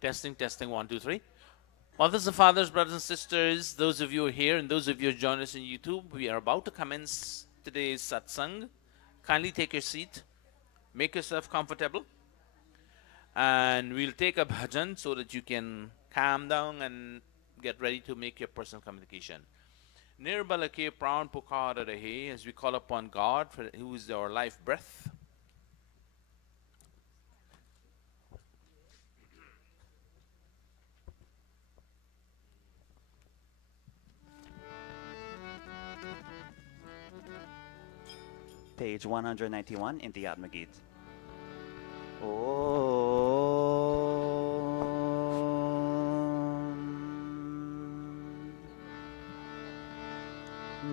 Testing, testing, 1, 2, 3. Mothers and fathers, brothers and sisters, those of you who are here and those of you who join us on YouTube, we are about to commence today's satsang. Kindly take your seat, make yourself comfortable, and we'll take a bhajan so that you can calm down and get ready to make your personal communication. Nirbala ke pran pukar rahe, as we call upon God, who is our life breath. Page 191 in the Atmagit. Om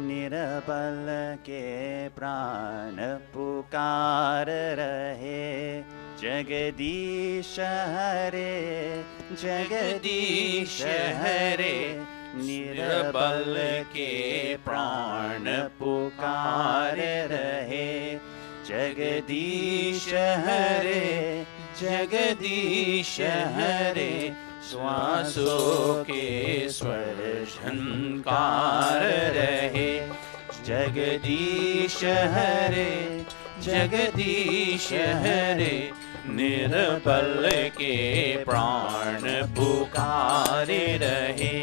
Nirabal ke pran pukar rahe, Jagadish Hare, Jagadish Hare. निरबल के प्राण पुकार रहे, जगदीश हरे, जगदीश हरे। श्वासों के स्वर झंकार रहे, जगदीश हरे, जगदीश हरे। निरबल के प्राण पुकार रहे।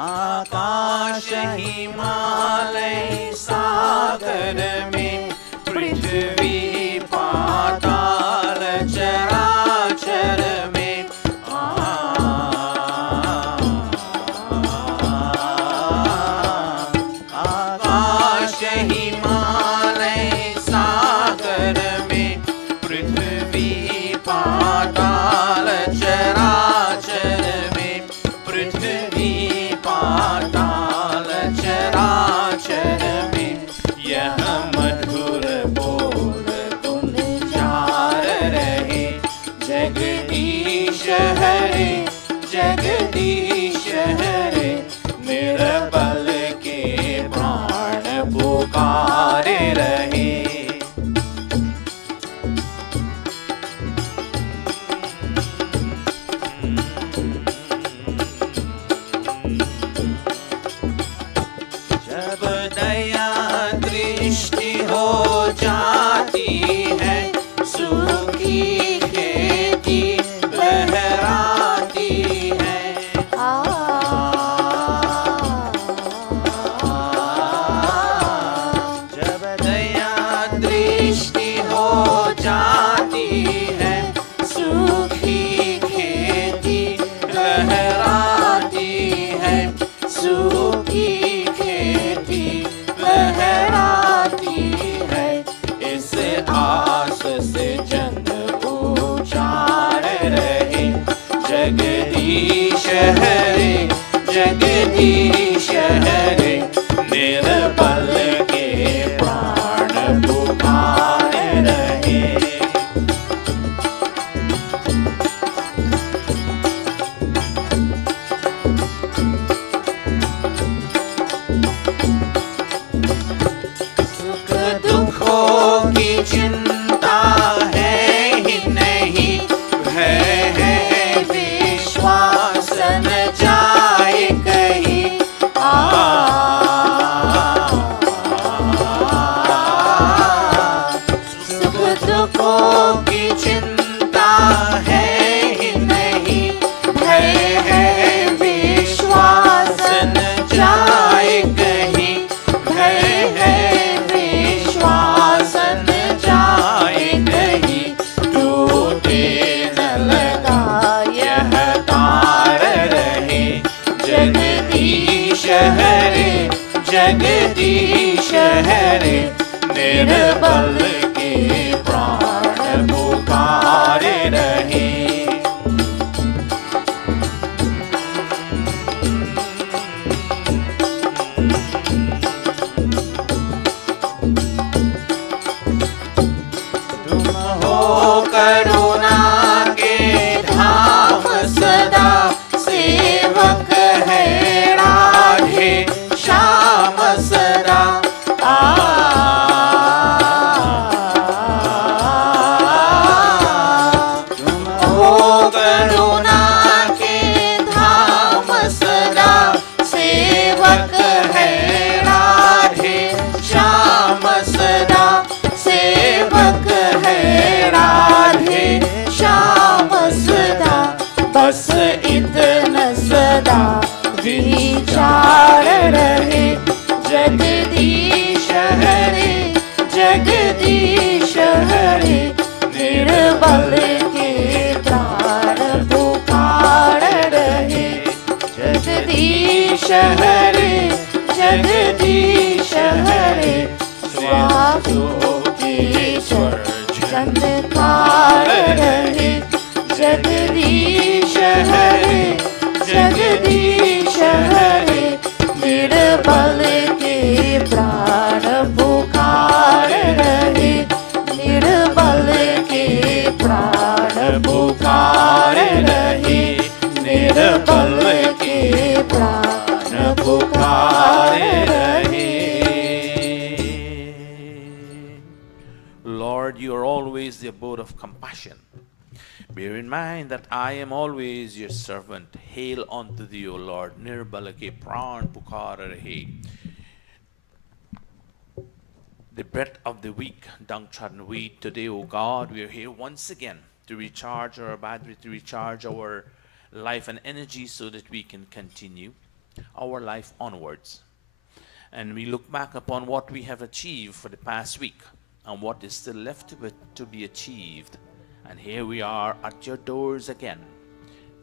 आकाश हिमालय सागर में, पृथ्वी पाताल चराचर में, आकाश हिमालय सागर में, पृथ्वी पाताल चराचर में, पृथ्वी पाताल चराचर में, यह मधुर बोल गुंजार रहे, जगदीश हरे, जगदीश हरे। निरबल के प्राण पुकारे रहे। जब दया दृष्टि हो जाती है, सूखी खेती लहराती है। जब दया दृष्टि हो जाती है, सूखी खेती लहराती है, सूखी खेती लहराती है। इस आस से जन उचार रहे, जगदीश हरे, जगदीश हरे। निरबल के प्राण पुकार रहे। सुख दुखों की चिंता है ही नहीं, भय है विश्वास न जाए कहीं। सुख दुखों की चिंता है ही नहीं, भय है विश्वास न जाए कहीं, भय है विश्वास न जाए कहीं। टूटे न लगा यह तार रहे, जगदीश हरे, जगदीश हरे। निरबल के प्राण पुकारे रहे। तुम हो करुणा के धाम सदा, सेवक है राम निर्बल के प्राण पुकार रहे। जगदीश हरे जगदीश हरे, श्वासों के स्वर चंदकार रहे। जगदीश हरे जगदीश हरे, निर्बल के प्राण पुकार रहे। निर्बल के प्राण पुकार रहे। निर्बल के प्राण पुकार रहे। Lord, you are always the abode of compassion. Bear in mind that I am always your servant. Hail unto thee, O Lord. Nirbalake pran pukar rahe. The breath of the weak, downtrodden wheat. Today, O God, we are here once again to recharge our battery, to recharge our life and energy so that we can continue our life onwards. And we look back upon what we have achieved for the past week and what is still left to be achieved. And here we are at your doors again,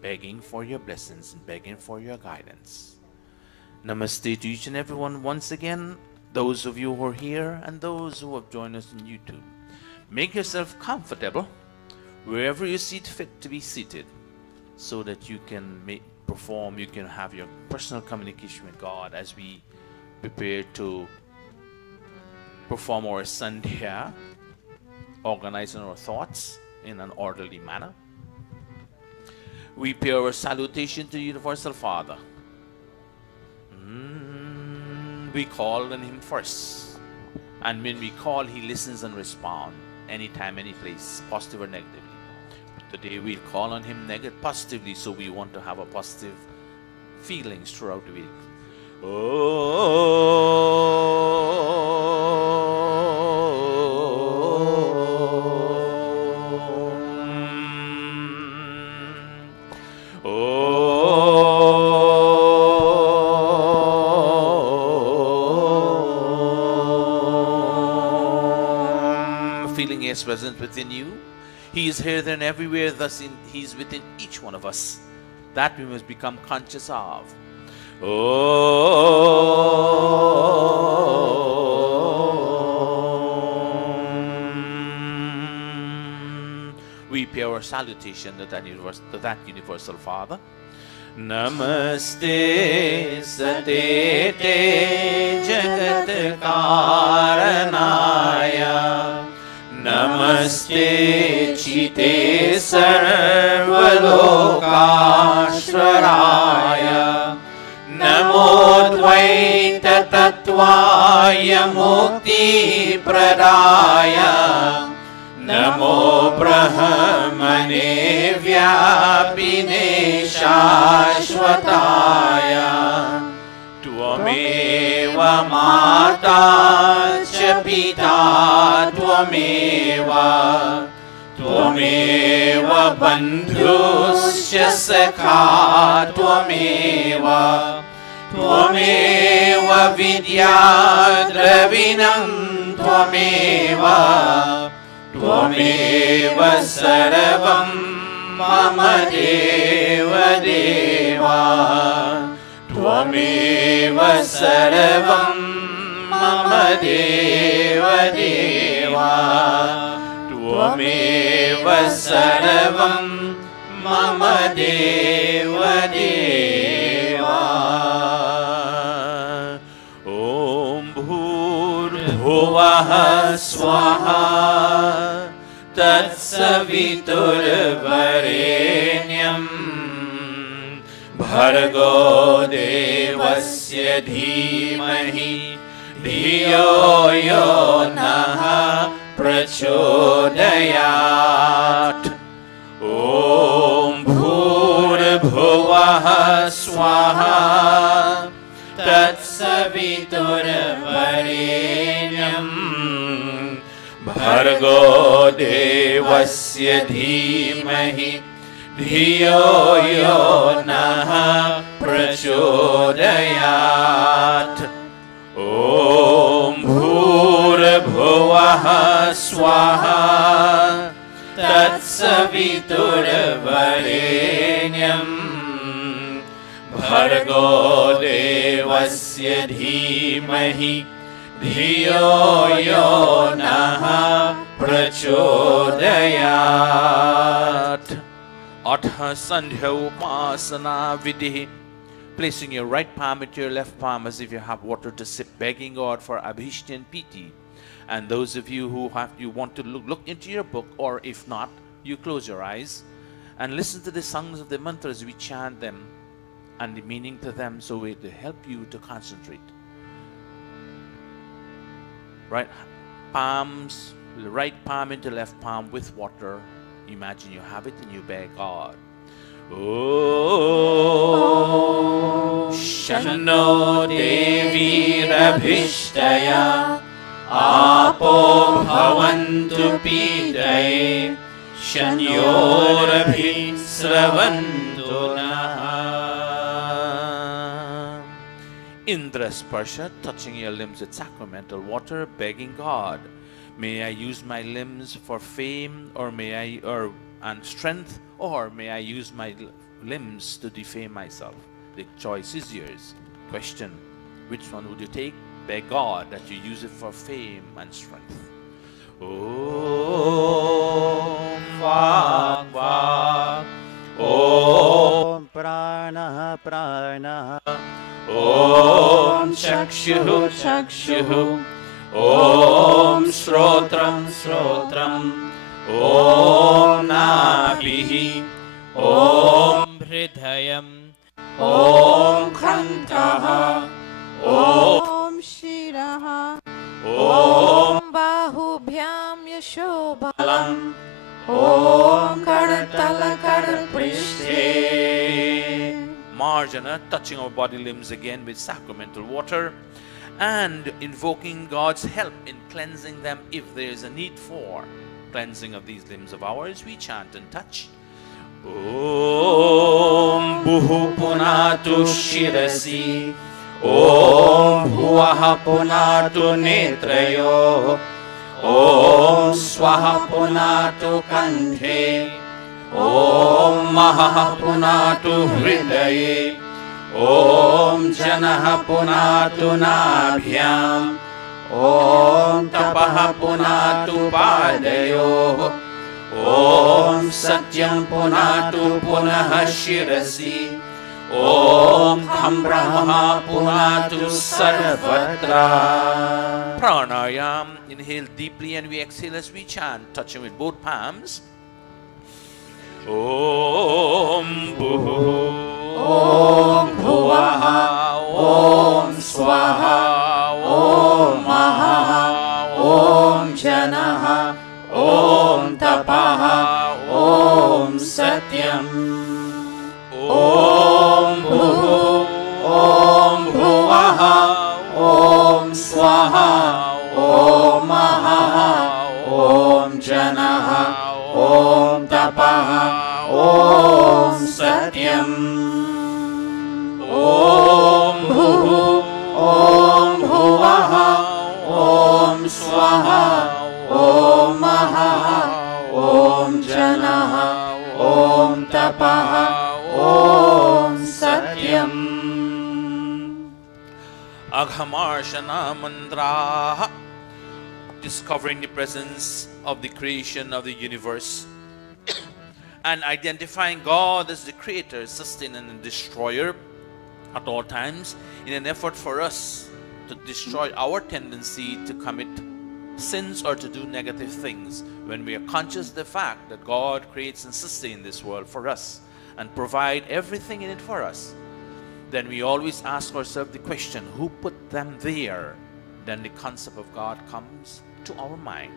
begging for your blessings and begging for your guidance. Namaste to each and everyone once again, those of you who are here and those who have joined us on YouTube. Make yourself comfortable wherever you see fit to be seated so that you can perform, you can have your personal communication with God as we prepare to perform our Sandhya, organizing our thoughts in an orderly manner. We pay our salutation to Universal Father. We call on Him first. And when we call, He listens and responds anytime, any place, positive or negatively. Today we'll call on Him positively, so we want to have a positive feelings throughout the week. Feeling His presence within you. He is here, there, and everywhere. Thus, He is within each one of us. That we must become conscious of. We pay our salutation to that universal Father. Namaste Satete Jagat Karanaya. Namaste Chite Sarvalokashvaraya. Namo Dvaita Tattvaya Mukti Pradaya. Namo Brahmane Vyapine Shashvataya. Tvameva Mata Cha Pita Tvameva. Tvameva Bandhuscha Sakha Tvameva. Tvameva Vidya Dravinam Tvameva. Tvameva Sarvam Mama Deva Deva. Tvameva Sarvam Mama Deva Deva. Tvameva Sarvam Mama Deva Deva. Om Bhurbhuvah Swaha Tatsaviturvarenyam Bhargo Devasya Dhimahi Dhiyo Yo Naha Prachodayat. Om Bhurbhuvah Swaha Tatsaviturvarenyam Bhargo Devasya Dhimahi Dhiyo Yo Naha Prachodayat. Om Bhurbhuvah Swaha तत्सवितुर्वरेण्यं भर्गो देवस्य धीमहि धियो यो नः प्रचोदयात्. Atha Sandhya Upasana Vidhi. Placing your right palm into your left palm as if you have water to sip, begging God for Abhishti and Piti. And those of you who want to look into your book, or if not, you close your eyes and listen to the songs of the mantras. We chant them and the meaning to them so it will help you to concentrate. Right palms, right palm into left palm with water. Imagine you have it and you beg God. Om Shanno Devirabhishtaya Apo Bhavantu Pitaye Shanyorabhisravantu Naha. Indra Sparsha, touching your limbs with sacramental water, begging God, may I use my limbs for fame, or and strength, or may I use my limbs to defame myself? The choice is yours. Question: which one would you take? Beg God that you use it for fame and strength. Om Vak Vak, Om Prana Prana, Om Chakshuh Chakshuh, Om Srotram Srotram, Om Nabhihi, Om Hridayam, Om Khantaha, Om Shiraha, Om Bahubhyam Yashobalam, Om Karatala Karprishte. Marjana, touching our body limbs again with sacramental water and invoking God's help in cleansing them if there is a need for cleansing of these limbs of ours. We chant and touch. Om Bhuhu Punatu Shirasi, Om Bhuvaha Punatu Netrayo, Om Swaha Punatu Kanthe, Om Maha Punatu Hridaye, Om Janaha Punatu Nabhyam, Om Tapaha Punatu Padayo, Om Satyam Punatu Punaha Shirasi, Om Kham Brahma Punatu Sarvatra. Pranayam, inhale deeply and we exhale as we chant, touching with both palms. Om Bhuhu, Om Bhuvaha, Om Swaha, Om Maha, Om Janaha, Om Tapaha, Om Satyam. Om Bhuhu, Om Bhuvaha, Om Swaha, Om Maha, Om Janaha, Om Tapaha, Om Satyam. Om Bhuhu, Om Bhuvaha, Om Swaha, Om Maha, Om Janaha, Om Tapaha, Om Satyam. Aghamarshana Mandraha, discovering the presence of the creation of the universe and identifying God as the creator, sustainer and destroyer at all times in an effort for us to destroy our tendency to commit sins or to do negative things. When we are conscious of the fact that God creates and sustains this world for us and provide everything in it for us, then we always ask ourselves the question, who put them there? Then the concept of God comes to our mind.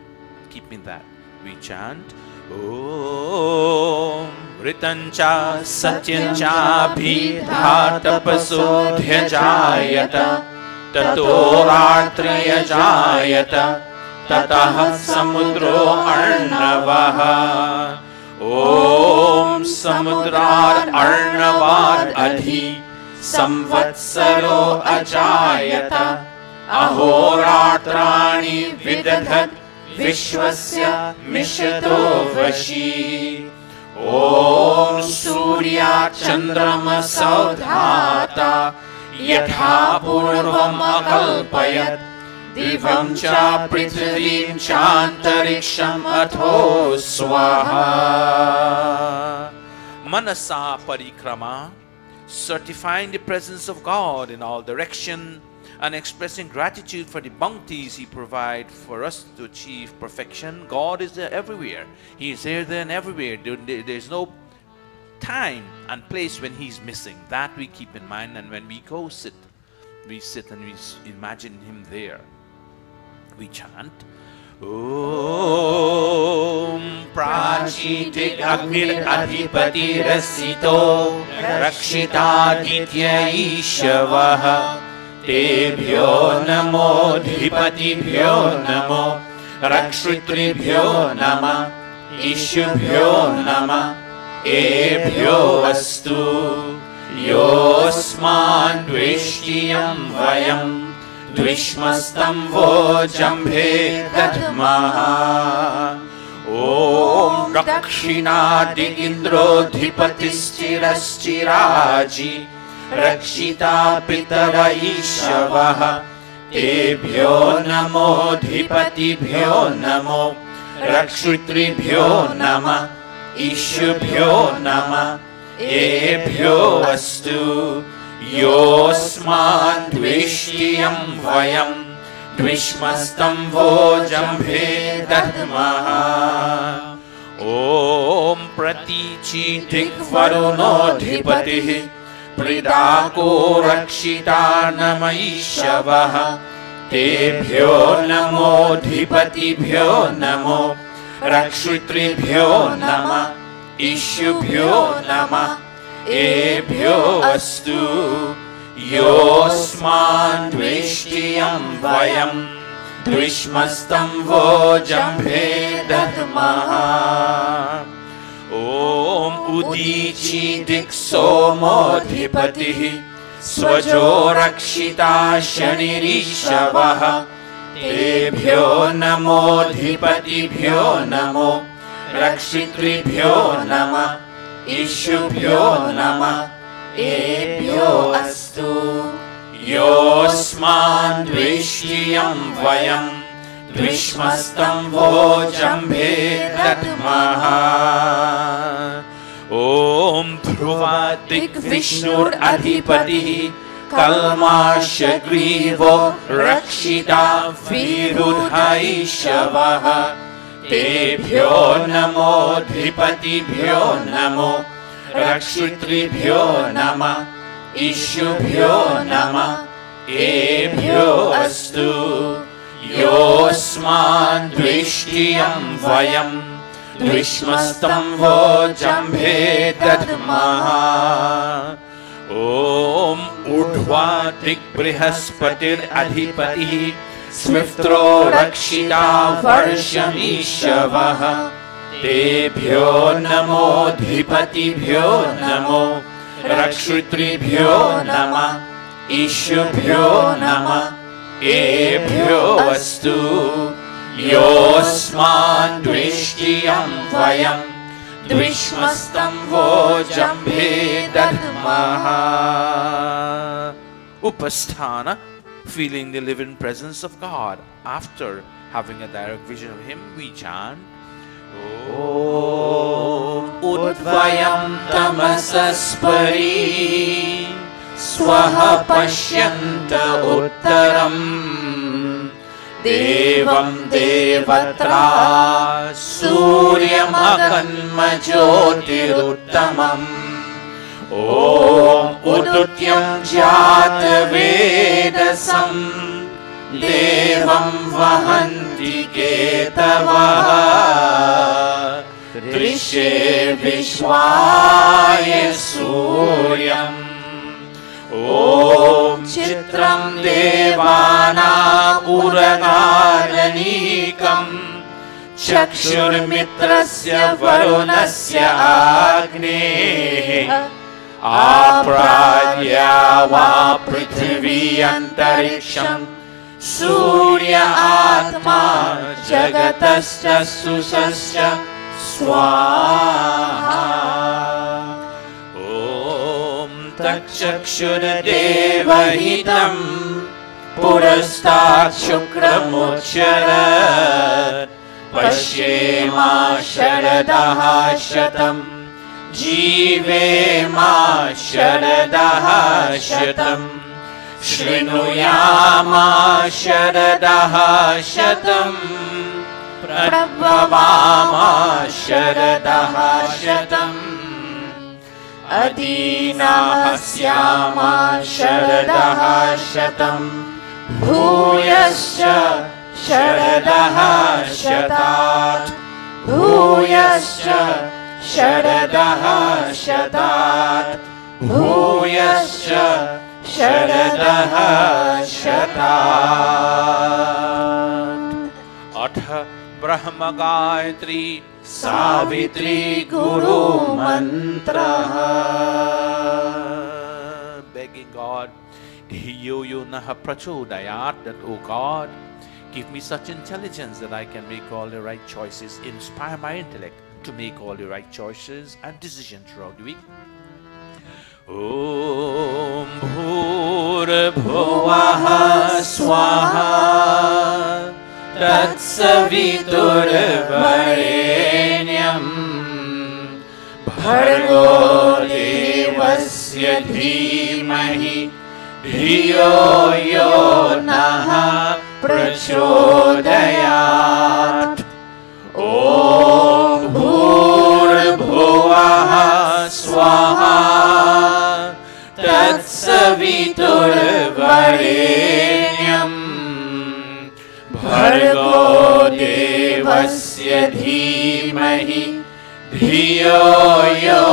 Keeping that, we chant Om Ritancha Satyancha Bhidha Tapaso Dhyajayata Tato Ratriya Jayata Tatah Samudro Arnavaha. Om Samudrar Arnavad Adhi Samvatsaro Ajayata Ahoratrani Vidadhat विश्वस्य मिषतो वशी ॐ सूर्याचन्द्रमसौ धाता यथा पूर्वम् अकल्पयत् दिवं च पृथिवीं चान्तरिक्षम् अथो स्वाहा Manasa parikrama, certifying the presence of God in all direction and expressing gratitude for the bounties He provides for us to achieve perfection. God is there everywhere. He is here, there, and everywhere. There's no time and place when He's missing. That we keep in mind, and when we go sit and we imagine Him there. We chant Om Prachitik Agnir Adhipati Rasito Rakshita Ditya Ishavaha Tebhyo Namo Dhipatibhyo Namo Rakshitribhyo Nama Ishubhyo Nama Ebhyo Astu Yosman Dvishtiyam Vayam Dvishmastam vo jambhe dadmaha Om Rakshina Digindro Dhipatisthiraschiraji Rakshita Pitara Ishavaha Tebhyo Namo Dhipatibhyo Namo Rakshitribhyo Nama Ishubhyo Nama Ebhyo Astu Yosman Dvishtiyam Vayam Dvishmastam vo jambhe dadmaha Om Pratichi Dikvaruno Dhipatih Pridako Rakshita Namaishavaha Tebhyo Namo Dhipatibhyo Namo Rakshitribhyo Nama Ishubhyo Nama Ebhyo Astu Yosman Dvishtiyam Vayam Dvishmastam vo jambhe dadmaha Om Udichi Diksomo Dhipatih Swajo Rakshita Shanirishtavaha Tebhyo Namo Dhipatibhyo Namo Rakshitribhyo Nama Ishubhyo Nama Ebhyo Astu Yosman Dvishtiyam Vayam Dvishmastam vo jambhe dadmaha Om Dhruva Dik Vishnur Adhipati Kalmasha Grivo Rakshita Virudhaishavaha Tebhyo Namo Dhipatibhyo Namo Rakshitribhyo Nama Ishubhyo Nama Ebhyo Astu Yosman Dvishtiyam Vayam Dvishmastam vo jambhe dadmaha Om Urdhva Dik Brihaspatir Adhipati Swiftro Rakshita Varshamishtavaha Tebhyo Namo Dhipatibhyo Namo Rakshitribhyo Nama Ishubhyo Nama Ebhyo Astu Yosman Dvishtiyam Vayam Dvishmastam vo jambhe dadmaha Upasthana, feeling the living presence of God. After having a direct vision of Him, we chant Om Udvayam Tamasaspari Swaha Pashyanta Uttaram Devam Devatra Suryam Akanma Jyotiruttamam Om Udutyam Jata Vedasam Devam Vahanti Ketavaha Trishe Vishwaya Suryam Om Chitram Devana Uragadanikam Chakshurmitrasya Varunasya Agni Apradya Va Prithvi Antariksham Surya Atma Jagatascha Susascha Swaha. Om Takshakshuradevahitam Purastat Shukramucharat Pashyema Sharadaha Shatam Jivema Sharadaha Shatam Shrinuyama Sharadaha Shatam Prabhavama Sharadaha Shatam Adinahasyama Sharadaha Shatam Bhuyascha Sharadaha Shatat Bhuyascha Sharadaha Shatat Bhuyascha Sharadaha Shatat. Atha Brahma Gayatri Savitri Guru Mantraha. Begging God, Dhiyo yo naha prachodayat, that, O God, give me such intelligence that I can make all the right choices. Inspire my intellect to make all the right choices and decisions throughout the week. Om Bhurabhuvaha Swaha Tatsaviturvarenyam Bhargo Devasya Dhimahi Dhiyo yo naha prachodayat. Om Bhurabhuvaha Swaha Tatsaviturvarenyam Bhargo Devasya Dhimahi Dhiyo yo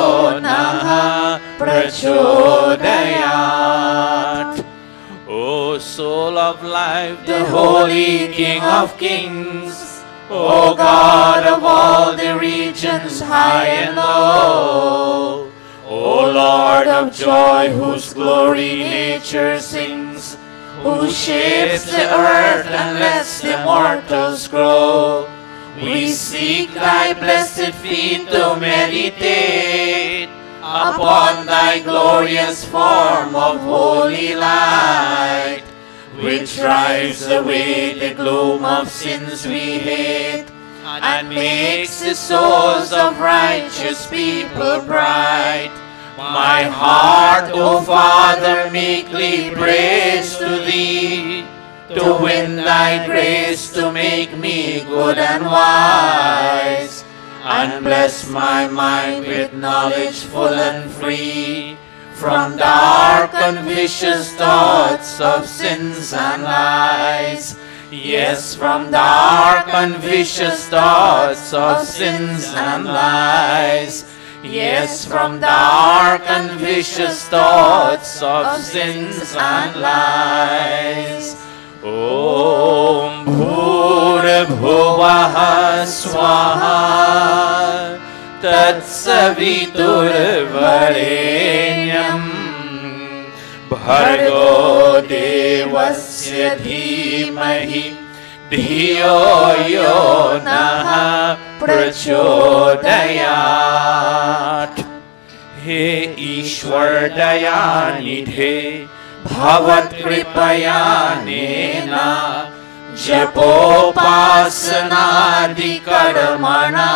naha prachodayat. O soul of life, The Holy King of Kings, O God of all the regions high and low, O Lord of joy, whose glory nature sings, who shapes the earth and lets the mortals grow, we seek thy blessed feet to meditate upon thy glorious form of holy light, which drives away the gloom of sins we hate, and makes the souls of righteous people bright. My heart, O Father, meekly prays to thee, to win thy grace to make me good and wise, and bless my mind with knowledge full and free, from dark and vicious thoughts of sins and lies. Yes, from dark and vicious thoughts of sins and lies. Yes, from dark and vicious thoughts of sins and lies. Om Bhurabhuvaha Swaha Tatsaviturvarenyam Bhargo Devasya Dhimahi Dhiyo yo naha prachodayat. He Ishwar Dayanidhe Bhavat Kripaya Nena Japopasana Karmana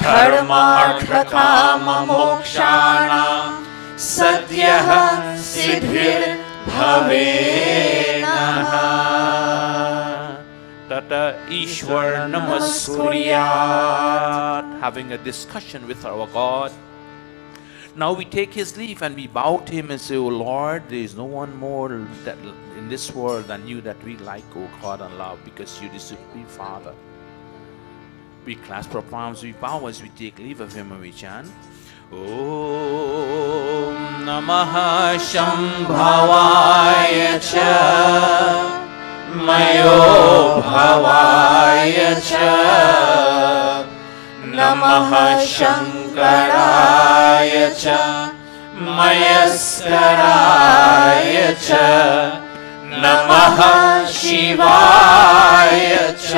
Dharma Artha Kama Mokshana Sadhyaha Siddhir Bhavenaha. Tata Ishwar Namaskuriat. Having a discussion with our God. Now we take his leave and we bow to him and say, O Lord, there is no one more that in this world than you that we like, O God, and love, because you are the Supreme Father. We clasp our palms, we bow as we take leave of him and we chant. Om Namaha Shambhavaya cha Mayo Bhavaya cha Namaha Shankaraya cha Mayaskaraya cha नमः शिवाय च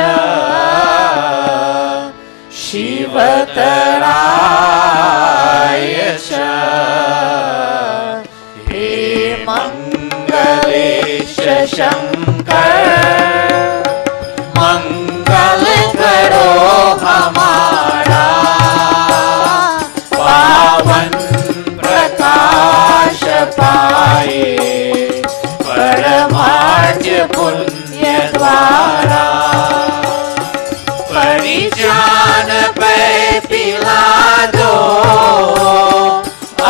शिवतराय च हे मंगलेश शंकर मंगल करो हमारा पावन प्रकाश पाए परमार्थ पुण्य द्वारा परिजान पे पिला दो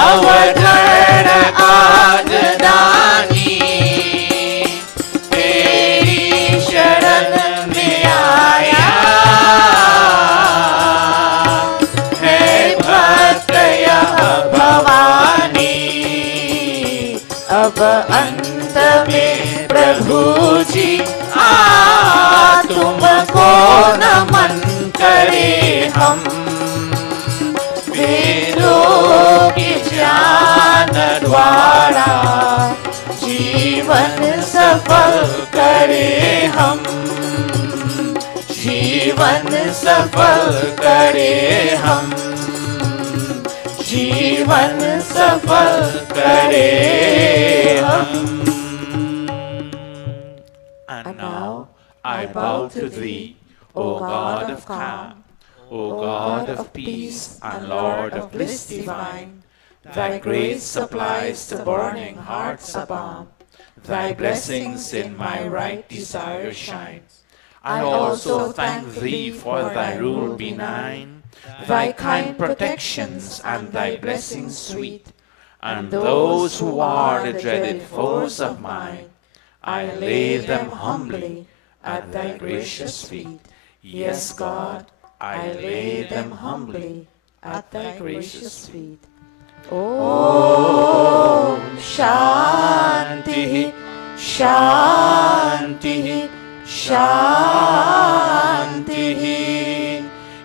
अवधर आगदानी तेरी शरण में आया है भक्त यह भवानी अब अंत में प्रभु जी तुमको नमन करे हम वेदों के ज्ञान द्वारा जीवन सफल करे हम जीवन सफल करे हम जीवन सफल करे हम And now I bow to thee, O God of calm, O God of peace and Lord of bliss divine. Thy grace supplies the burning heart's balm. Thy blessings in my right desire shine. I also thank thee for thy rule benign, thy kind protections and thy blessings sweet. And those who are the dreaded foes of mine, I lay them humbly at thy gracious feet. Yes, God, I lay them humbly at thy gracious feet. Om Shanti Shanti Shanti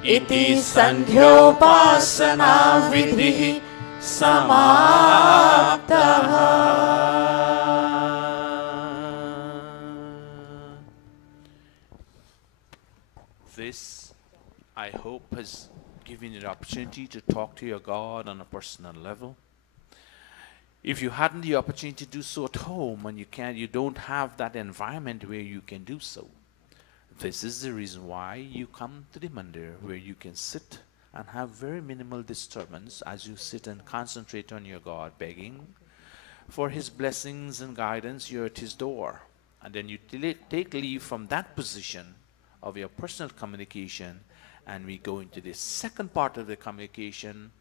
Iti Sandhyopasana Vidhi Samaptaha. This, I hope, has given you the opportunity to talk to your God on a personal level. If you hadn't the opportunity to do so at home and you don't have that environment where you can do so, this is the reason why you come to the mandir, where you can sit and have very minimal disturbance as you sit and concentrate on your God, begging for his blessings and guidance. You're at his door, and then you take leave from that position of your personal communication, and we go into the second part of the communication,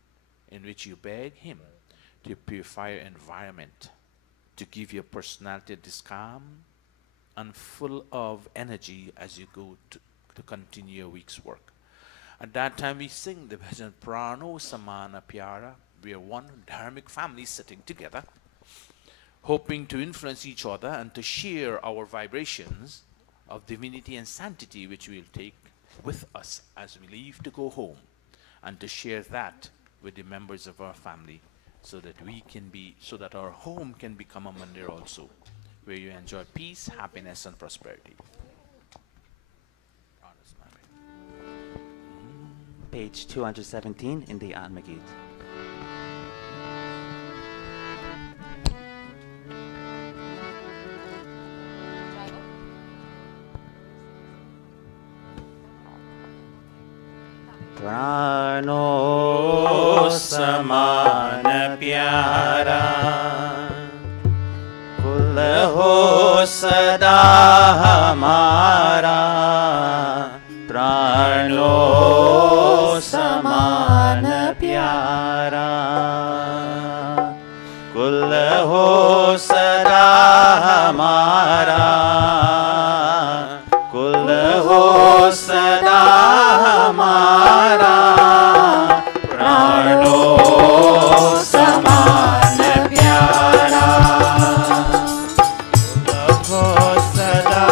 in which you beg him to purify your environment, to give your personality this calm and full of energy as you go to continue your week's work. At that time we sing the bhajan Prano Samana Pyara. We are one dharmic family sitting together, hoping to influence each other and to share our vibrations of divinity and sanctity, which we'll take with us as we leave to go home, and to share that with the members of our family, so that our home can become a mandir also, where you enjoy peace, happiness and prosperity. Page 217 in the Atmagit. प्राणो समान प्यारा कुल हो सदा हमारा प्राणो समान प्यारा कुल हो सदा हमारा कुल हो सदा हमारा प्राणो समान प्यारा कुल हो सदा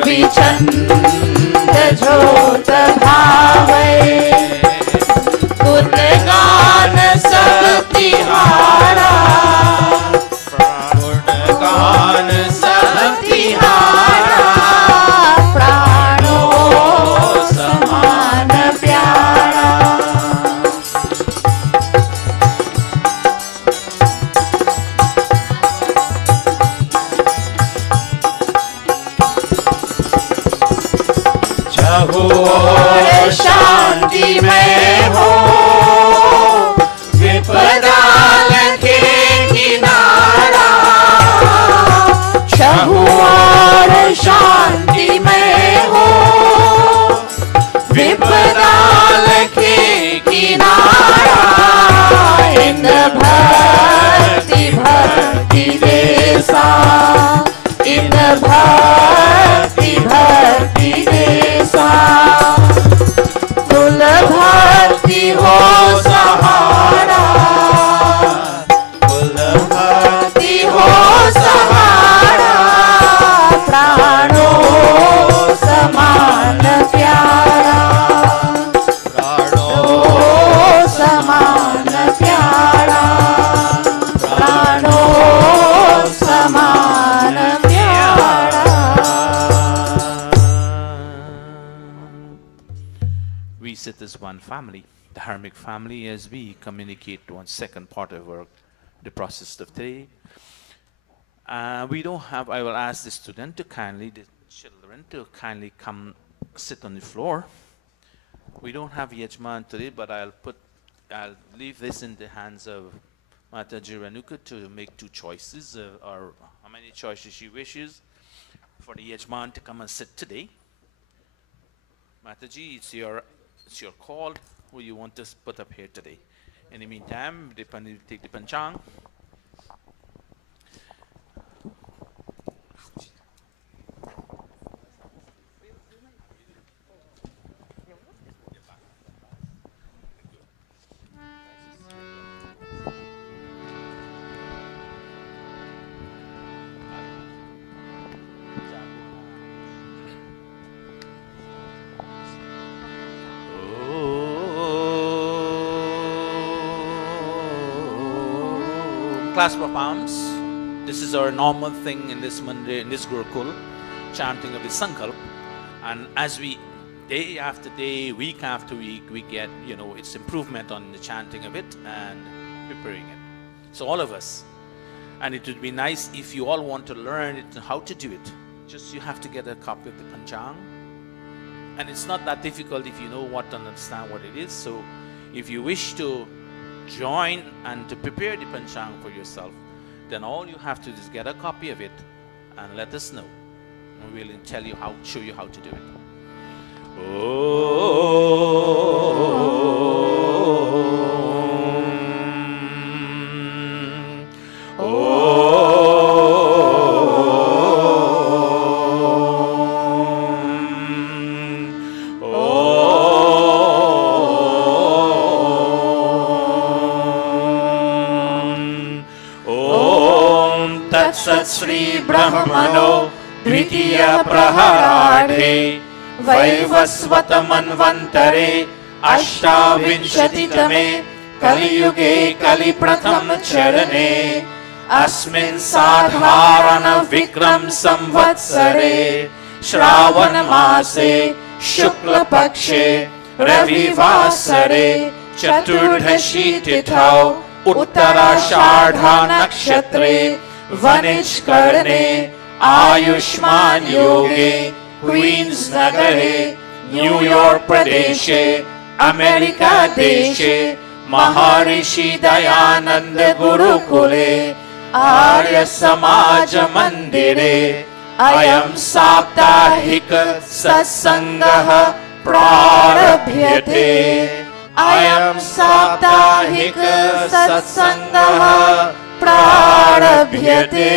रवि चंद्र ज्योत भावै गुणगान सब तिहारा गुणगान सब तिहारा प्राणों समान प्यारा चहु ओर शांति में हो विपदा लगे किनारा चहु ओर शांति में हो विपदा लगे किनारा इंद्र भक्ति भक्ति देसा इंद्र भक्ति भक्ति देसा कुल भक्ति हो सहारा कुल भक्ति हो सहारा प्राणों समान प्यारा प्राणों समान प्यारा प्राणों समान प्यारा. We sit as one family, the Dharmic family, as we communicate one second part of the process of today. We don't have, I will ask the student to kindly, the children to kindly come sit on the floor. We don't have Yajman today, but I'll leave this in the hands of Mataji Renuka to make two choices, or how many choices she wishes for the Yajman to come and sit today. Mataji, it's your call who you want to put up here today. In the meantime, take the panchang. Clasp of palms. This is our normal thing in this Monday, in this Gurukul, chanting of the Sankalp. And as we, day after day, week after week, we get, it's improvement on the chanting of it and preparing it. So all of us. And it would be nice if you all want to learn it and how to do it. Just you have to get a copy of the Panchang. And it's not that difficult if you know what and understand what it is. So if you wish to join and to prepare the Panchang for yourself, then all you have to do is get a copy of it and let us know. And we'll tell you how, show you how to do it. Shri ब्रह्मणो द्वितीय प्रहराढे वैवस्वत मन्वन्तरे अष्टाविंशतितमे कलियुगे कलि प्रथम चरणे अस्मिन् साधारण विक्रम संवत्सरे श्रावण मासे शुक्ल पक्षे रविवासरे चतुर्दशी तिथौ उत्तराषाढ़ा नक्षत्रे वनिज करणे आयुष्मान योगे क्वींस नगरे न्यूयॉर्क प्रदेशे अमेरिका देशे महर्षि दयानंद गुरुकुले आर्य समाज मंदिरे अयं साप्ताहिक सत्संगः प्रारभ्यते अयं साप्ताहिक सत्संगः प्रारभ्यते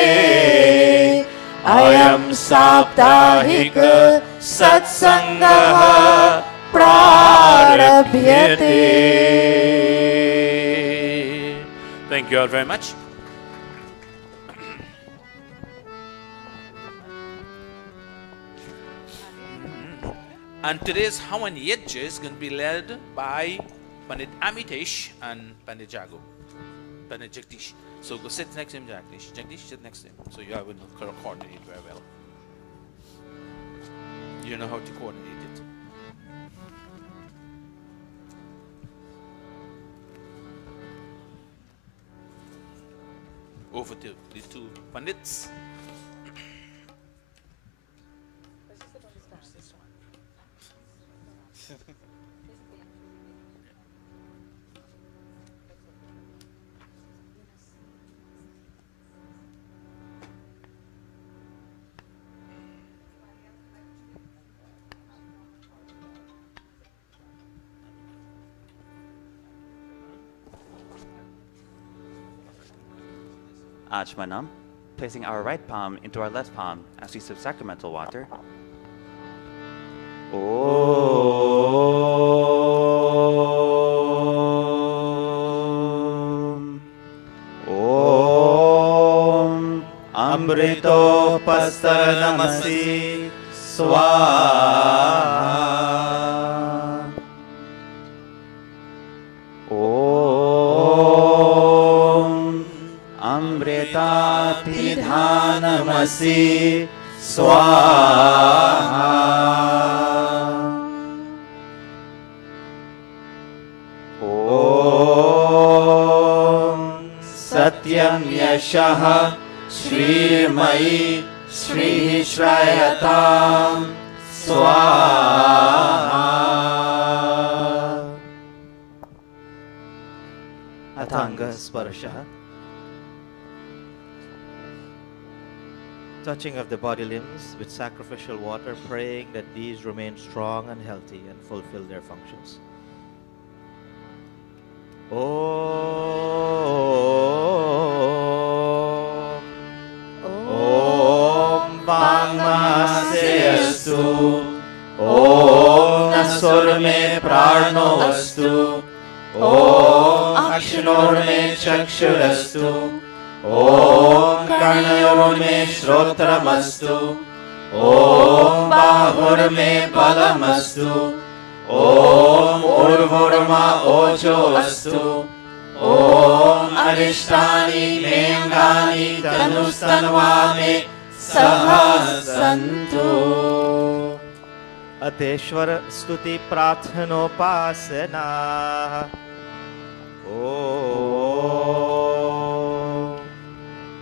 अयं साप्ताहिक सत्संगः प्रारभ्यते. Thank you all very much. And today's Havan Yajna is going to be led by Pandit Amitesh and Pandit Jago. Pandit Jagdish. So go sit next to him, Jagdish. Jagdish, sit next to him. So you will coordinate very well. You know how to coordinate it. Over to the two Pandits. Ajmanam, placing our right palm into our left palm as we sip sacramental water. Om. Om. Amrito pastaranamasi swaha. Om. Amritapidhanamasi swaha. Om Satyam Yashaha Shrimai Shri Shrayatam Swaha. Atanga Sparashaha. Touching of the body limbs with sacrificial water, praying that these remain strong and healthy and fulfill their functions. Om Vangmaseyastu. Om Nasurme Prarnovastu. Om Akshinurme Chakshurastu. Om Karnayorme Shrotramastu. Om Bahurme Balamastu. Om Urvurma Ocho Astu. Om Arishtani Mengani Tanustanvame Sahasantu. Ateshwar Stuti Prathanopasana. Om.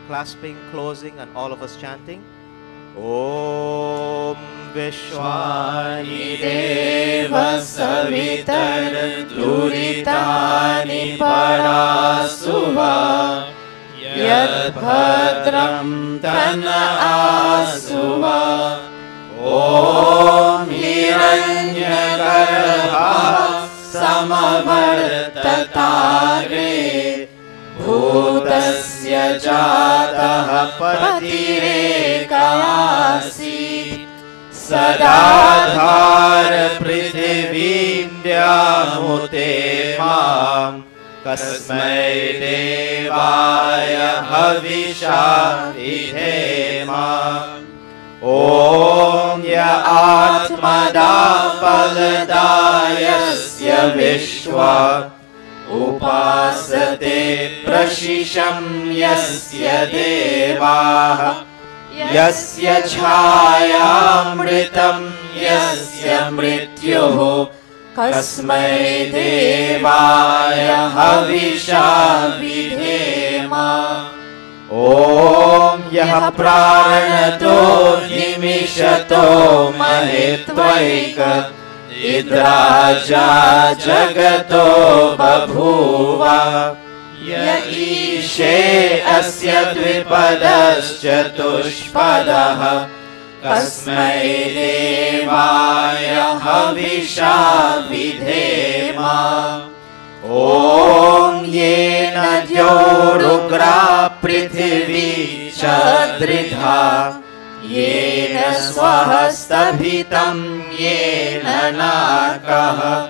Clasping, closing, and all of us chanting. Om Vishwani Deva Savitar Duritani Parasuva Yad Bhadram Tana Asuva. Om Hiranyagarbha Samavartatare Bhutasya Jataha Patirekayasi Sadadhar Prithivindhyamute Mam Kasmai Devaya Havisha Vidhema. Om Ya Atmada Paladayasya Vishwa Upasate Prashisham Yasya Devaha Yasya Chayamritam Yasya Mrityuhu Kasmai Devaya Havisha Vidhema. Om Yah Praranato Nimishato Mahitvaika Idraja Jagato Babhuva Ya Ishe Asya Dvipadascha Kasmai Devaya Havisha Vidhema. Om Yena Dyorugra Prithvi Chadridha Yena Swahastabhitam Yena Nakaha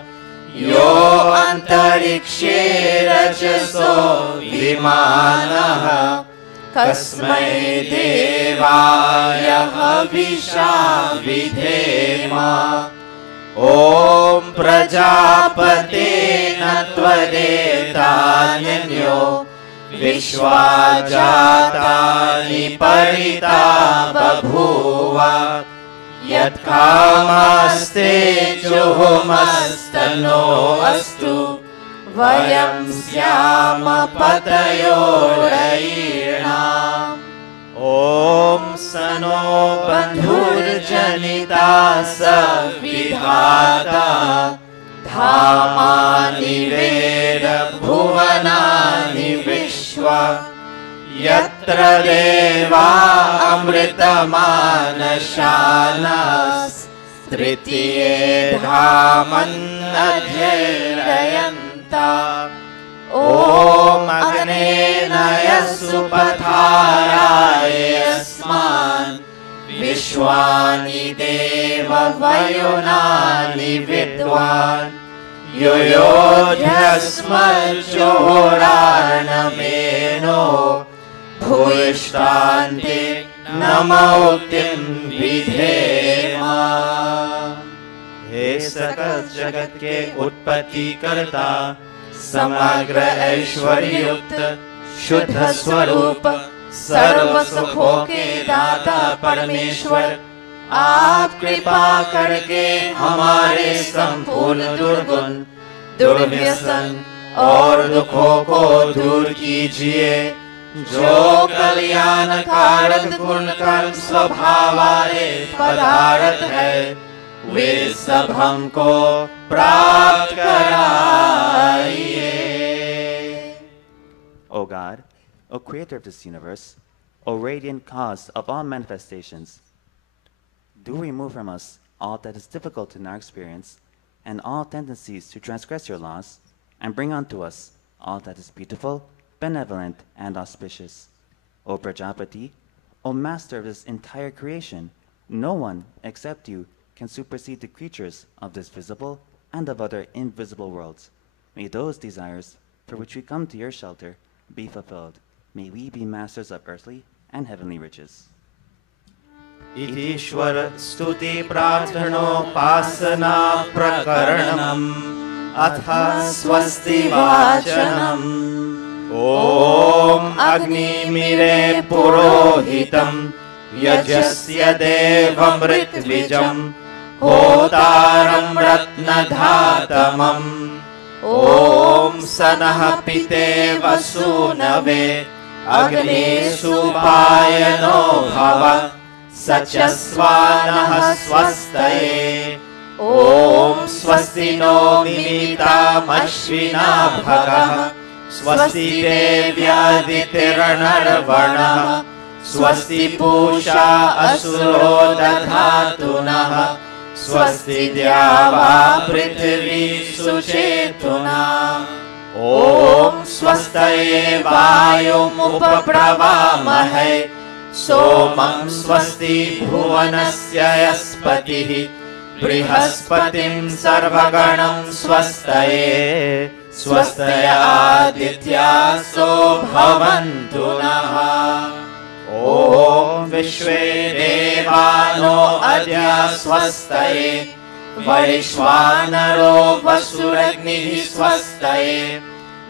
Yo Antarikshe Rajaso Vimanaha Kasmai Devaya Havisha Vidhema. ॐ प्रजापतेन त्वदेतान्यो विश्वा जातानि परिता बभूव यत्कामास्ते जुहुमस्तनो अस्तु वयं स्याम पतयोरयीणाम् ॐ सनो बन्धुर्जनिता सविधाता धामानि वेद भुवनानि विश्वा यत्र देवा अमृतमानशानास् तृतीये धामन्नध्ययन्ता ॐ अग्नेनय सुपथाराय अस्मान् विश्वानि देव वयुनानि विद्वान् योयोध्यस्मज्जोरार्णमेनो भूयिष्ठान्ते नमोक्तिं विधेम। हे सकल जगत के उत्पत्ति करता समग्र ऐश्वर्युक्त शुद्ध स्वरूप सर्व सुखों के दाता परमेश्वर, आप कृपा करके हमारे संपूर्ण दुर्गुण दुर्व्यसन और दुखों को दूर कीजिए। जो कल्याण कारक गुण कर्म स्वभाव वाले पदार्थ है वे सब हमको प्राप्त कराइए। O God, O Creator of this universe, O radiant cause of all manifestations, do remove from us all that is difficult in our experience and all tendencies to transgress your laws, and bring unto us all that is beautiful, benevolent, and auspicious. O Prajapati, O Master of this entire creation, no one except you can supersede the creatures of this visible and of other invisible worlds. May those desires for which we come to your shelter be fulfilled. May we be masters of earthly and heavenly riches. इतीश्वर स्तुति प्रार्थनोपासना प्रकरणम् अथ स्वस्ति वाचनम्। ॐ अग्निमिरे पुरोहितं यजस्य देवमृत्विजं होतारं रत्नधातमम्। ॐ सनः पितेव सूनवे अग्निसुपायनो भव सचस्वानः स्वस्तये। ॐ स्वस्ति no मिमितामश्विना भगः स्वस्ति देव्यादितिर्नर्वणः स्वस्ति पूषा असुरो दधातु नः स्वस्ति द्यावा पृथिवी सुचेतुना। ॐ स्वस्तये वायुमुपप्रवामहे सोमं स्वस्ति भुवनस्य यस्पतिः बृहस्पतिं सर्वगणं स्वस्तये स्वस्तयादित्यासो भवन्तु नः। ॐ विश्वे देवानो अद्य स्वस्तये वैश्वानरो वसुरग्निः स्वस्तये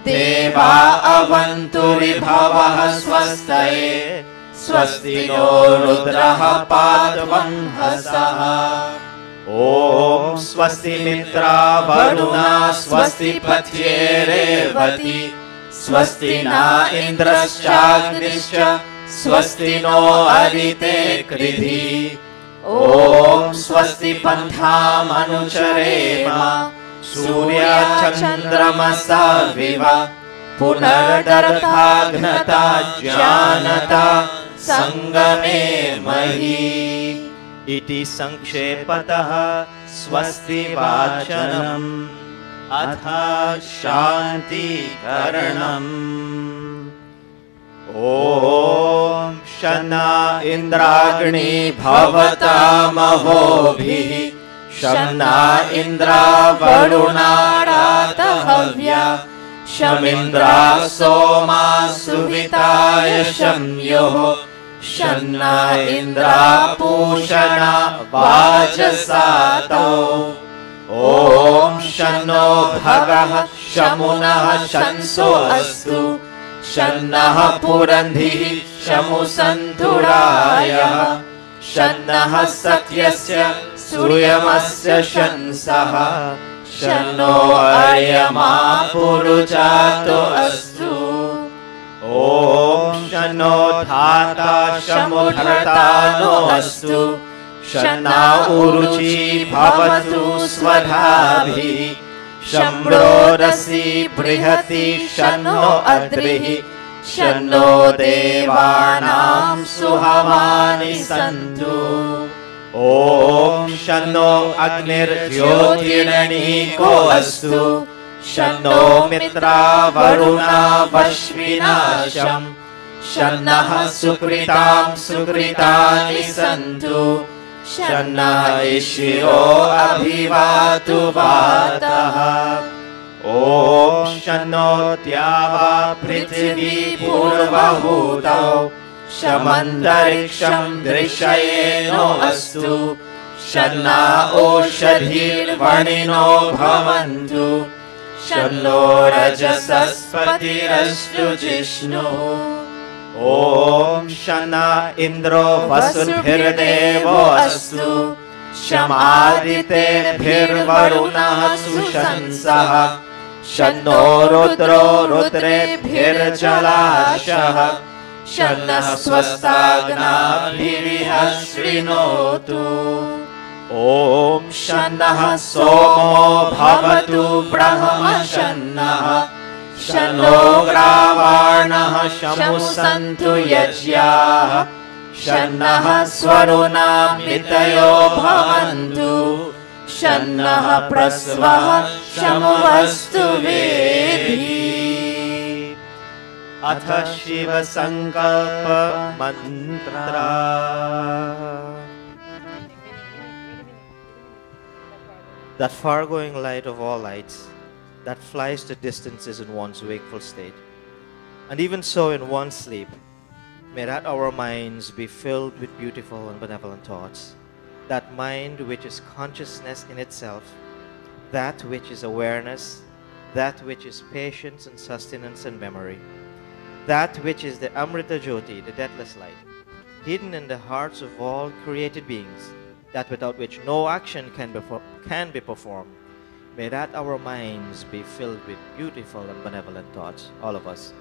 देवा अवन्तु ऋभवः स्वस्तये स्वस्ति नो रुद्रः पात्वंहसः। ॐ स्वस्ति मित्रा वरुणा स्वस्ति पथ्ये रेवती स्वस्ति न इन्द्रश्चाग्निश्च स्वस्ति नो अरिते कृधि। ॐ स्वस्ति पन्थामनुचरेम सूर्यचन्द्रमसा विव पुनर्दरथाघ्नता जानता संगमे मही। इति संक्षेपतः स्वस्ति वाचनम् अथ शान्तिकरणम्। ॐ शन्ना इन्द्राग्नी भवतामहोभिः शन्ना इन्द्रावरुणा रातहव्या शमिन्द्रा सोमा सुविताय शम्युः शन्ना इन्द्रा पूषणा वाजसातौ। भगः शमुनः शंसो अस्तु शन्नः पुरन्धिः शमुसन्धुरायः शन्नः सत्यस्य सूर्यमस्य शंसः शन्नो अर्यमा पुरुजातो अस्तु ॐ शन्नो धाता शमुधर्तानो अस्तु शन्ना उरुची भवतु स्वधाभिः शम्रोरसी बृहति शन्नो अद्रिः शन्नो देवानां सुहवानि सन्तु ॐ शन्नो अग्निर्ज्योतिरणीको अस्तु शन्नो मित्रा वरुणा वश्विनाशम् शन्नः सुकृतां सुकृतानि सन्तु शन्नः ईशिरो अभिवातु वातः ॐ शन्नो द्यावा पृथिवी पूर्वभूतौ शमन्तरिक्षं दृशयेनो अस्तु शन्ना ओषधीर्वणिनो भवन्तु शन्नो रजसस्पतिरस्तु जिष्णुः ॐ शन्ना इन्द्रो वसुभिर्देवो अस्तु शमादितेभिर्वरुणः सुशंसः शन्नो रुद्रो रुद्रेभिर्जलाशः शन्नः स्वस्ताग्नाभिः शृणोतु ॐ शन्नः सोमो भवतु ब्रह्म शन्नः शन्नो ग्रावाणः शमुसन्तु यज्ञाः शन्नः स्वरुणामितयो भवन्तु शन्नः प्रस्वः शमुवस्तु वेदी अथ शिवसङ्कल्प मन्त्रः That far-going light of all lights, that flies to distances in one's wakeful state, and even so in one's sleep, may that our minds be filled with beautiful and benevolent thoughts, that mind which is consciousness in itself, that which is awareness, that which is patience and sustenance and memory, that which is the Amrita Jyoti, the deathless light, hidden in the hearts of all created beings, that without which no action can be performed. May that our minds be filled with beautiful and benevolent thoughts, all of us.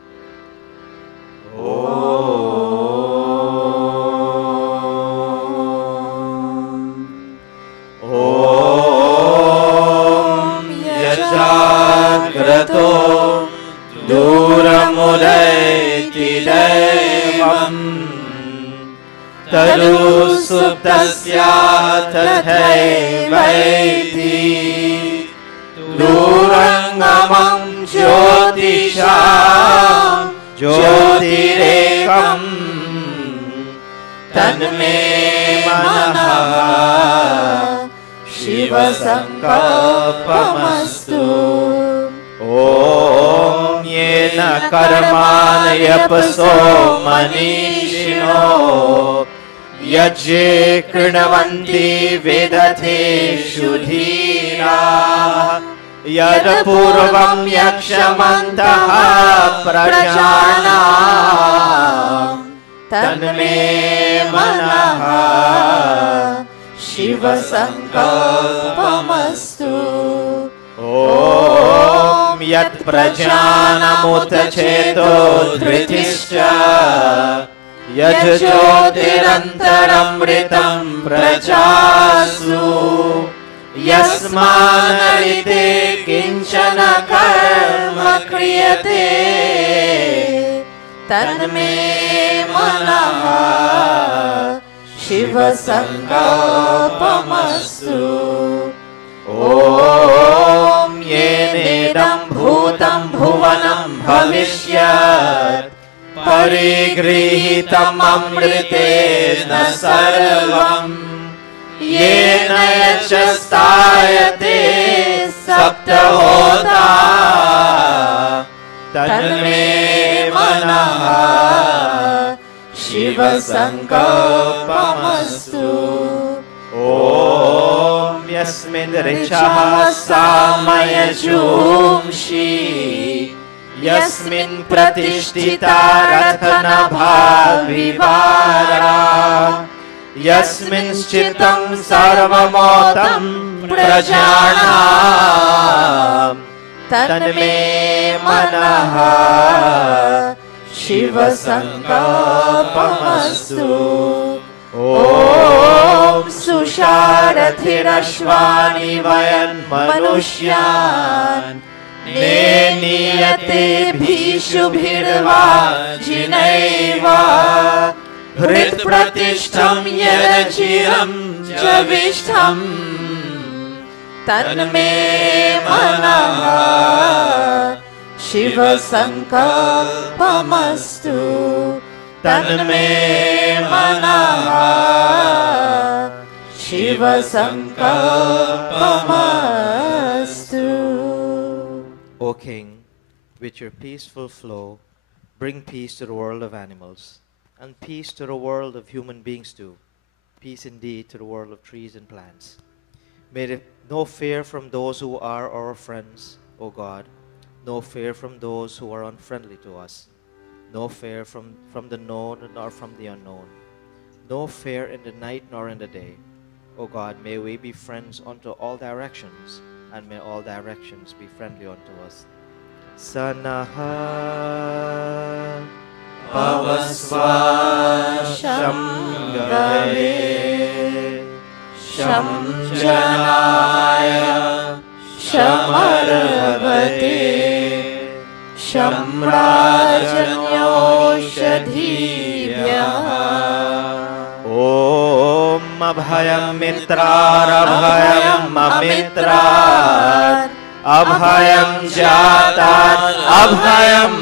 Om Yajagrato Duramudeti Devam Taru Suptasya Tathaivaiti Durangamam Jyotisham Jyotirekam Tanme Manaha Shiva Sankalpamastu Om Yena Karmana Yapaso Manishino Yajje Krinavanti Vedate Shudhira Yada Purvam Yakshamantaha Prajanam Tanme Manaha Shiva Sankalpamastu Om Yat Prajanamutta Cheto Dhritischa Yajyotirantaramritam prajasu Yasmanarite kinchana karma kriyate Tanme manaha Shiva sankalpamastu Om yenedam bhutam bhuvanam bhavishyat Parigrihitam amritena sarvam Yena yachastayate saptahota Tanme manaha Shiva sankalpamastu Om यस्मिन् ऋचः सामयजूंषि यस्मिन् प्रतिष्ठिता रत्नभा विवारा यस्मिंश्चित्तं सर्वमोतं प्रजानां तन्मे मनः शिवसङ्कल्पमस्तु। ॐ सुषारथिरश्वानि वयन् मनुष्यान् नियते भीषुभिर्वा जिनैव हृत्प्रतिष्ठं यदचिरं जविष्ठं तन्मे मनः शिवसङ्कल्पमस्तु। तन्मे मनः शिवसङ्कल्पमस्तु। O King, with your peaceful flow, bring peace to the world of animals, and peace to the world of human beings too. Peace indeed to the world of trees and plants. May there no fear from those who are our friends, O God, no fear from those who are unfriendly to us, no fear from the known nor from the unknown, no fear in the night nor in the day. O God, may we be friends unto all directions, and may all directions be friendly unto us. Sanaha Pavasva Shamgave Shamjanaya Shamarvate Shamrajanyoshadhibhyah. Om Abhayam Mitrarabhayam Amitrat Abhayam Jatat Abhayam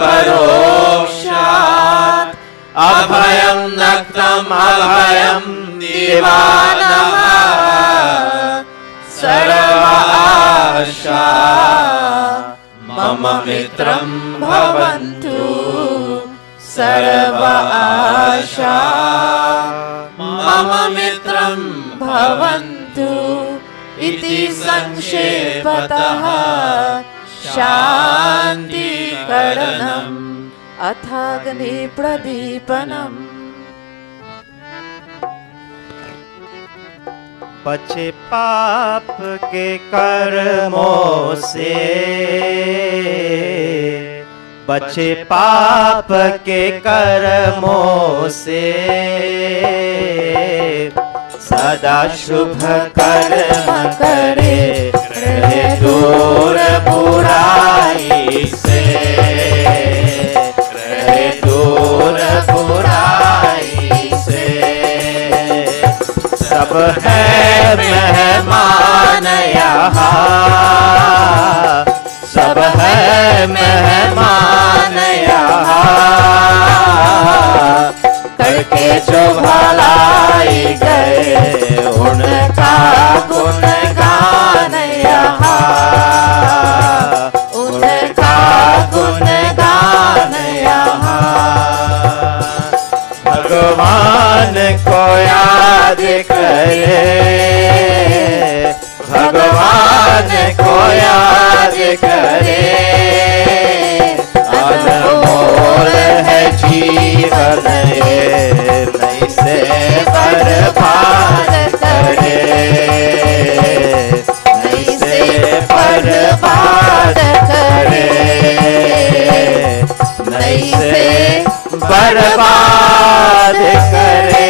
Parokshat Abhayam Naktam Abhayam Divanamah Sarva Asha Mama Mitram Bhavantu Sarva Asha Mama Mitram Bhavantu Iti Sanshepataha Shanti Karanam Athagni Pradipanam. बचे पाप के कर्मों से बचे पाप के कर्मों से सदा शुभ कर्म करे रहे दूर बुराई से रहे दूर बुराई से सब है मेहमान यहाँ सब है मेहमान यहाँ करके जो भलाई गए उनका गुणगान यहाँ उनका गुणगान यहाँ भगवान को याद करे भगवान को याद करे अनमोल है जीवन ये नहीं से बर्बाद करे नहीं से बर्बाद करे नहीं से बर्बाद करे।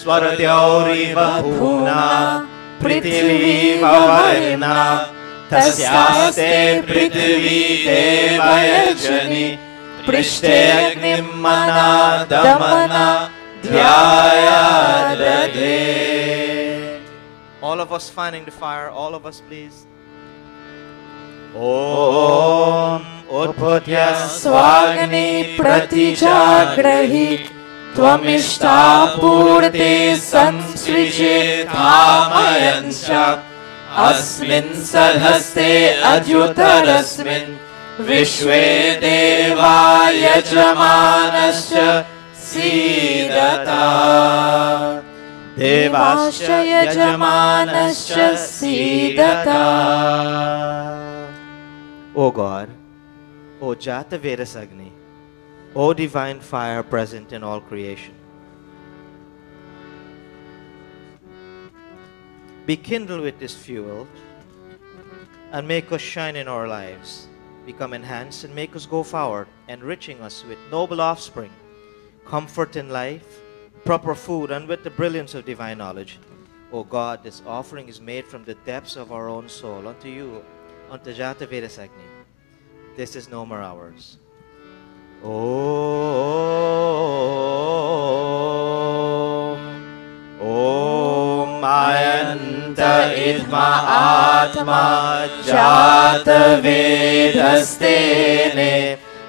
स्वरद्यौरिव भूना पृथिवी ववर्णा तस्यास्ते पृथ्वी देवयजनि पृष्ठे अग्निमना दमना ध्यायादधे. All of us finding the fire, all of us please. Om Utputya Swagni Pratijagrahi त्वमिष्टापूर्ते संसृजेथामयञ्च अस्मिन् सदस्ते अद्युतरस्मिन् विश्वे देवा यजमानश्च सीदता देवाश्च यजमानश्च सीदता. O God, O Jata Vedasagni, O divine fire present in all creation, be kindled with this fuel and make us shine in our lives. Become enhanced and make us go forward, enriching us with noble offspring, comfort in life, proper food, and with the brilliance of divine knowledge. O God, this offering is made from the depths of our own soul unto you, unto Jata Vedasagni. This is no more ours. Om Ayanta Idma Atma Jata Vedastene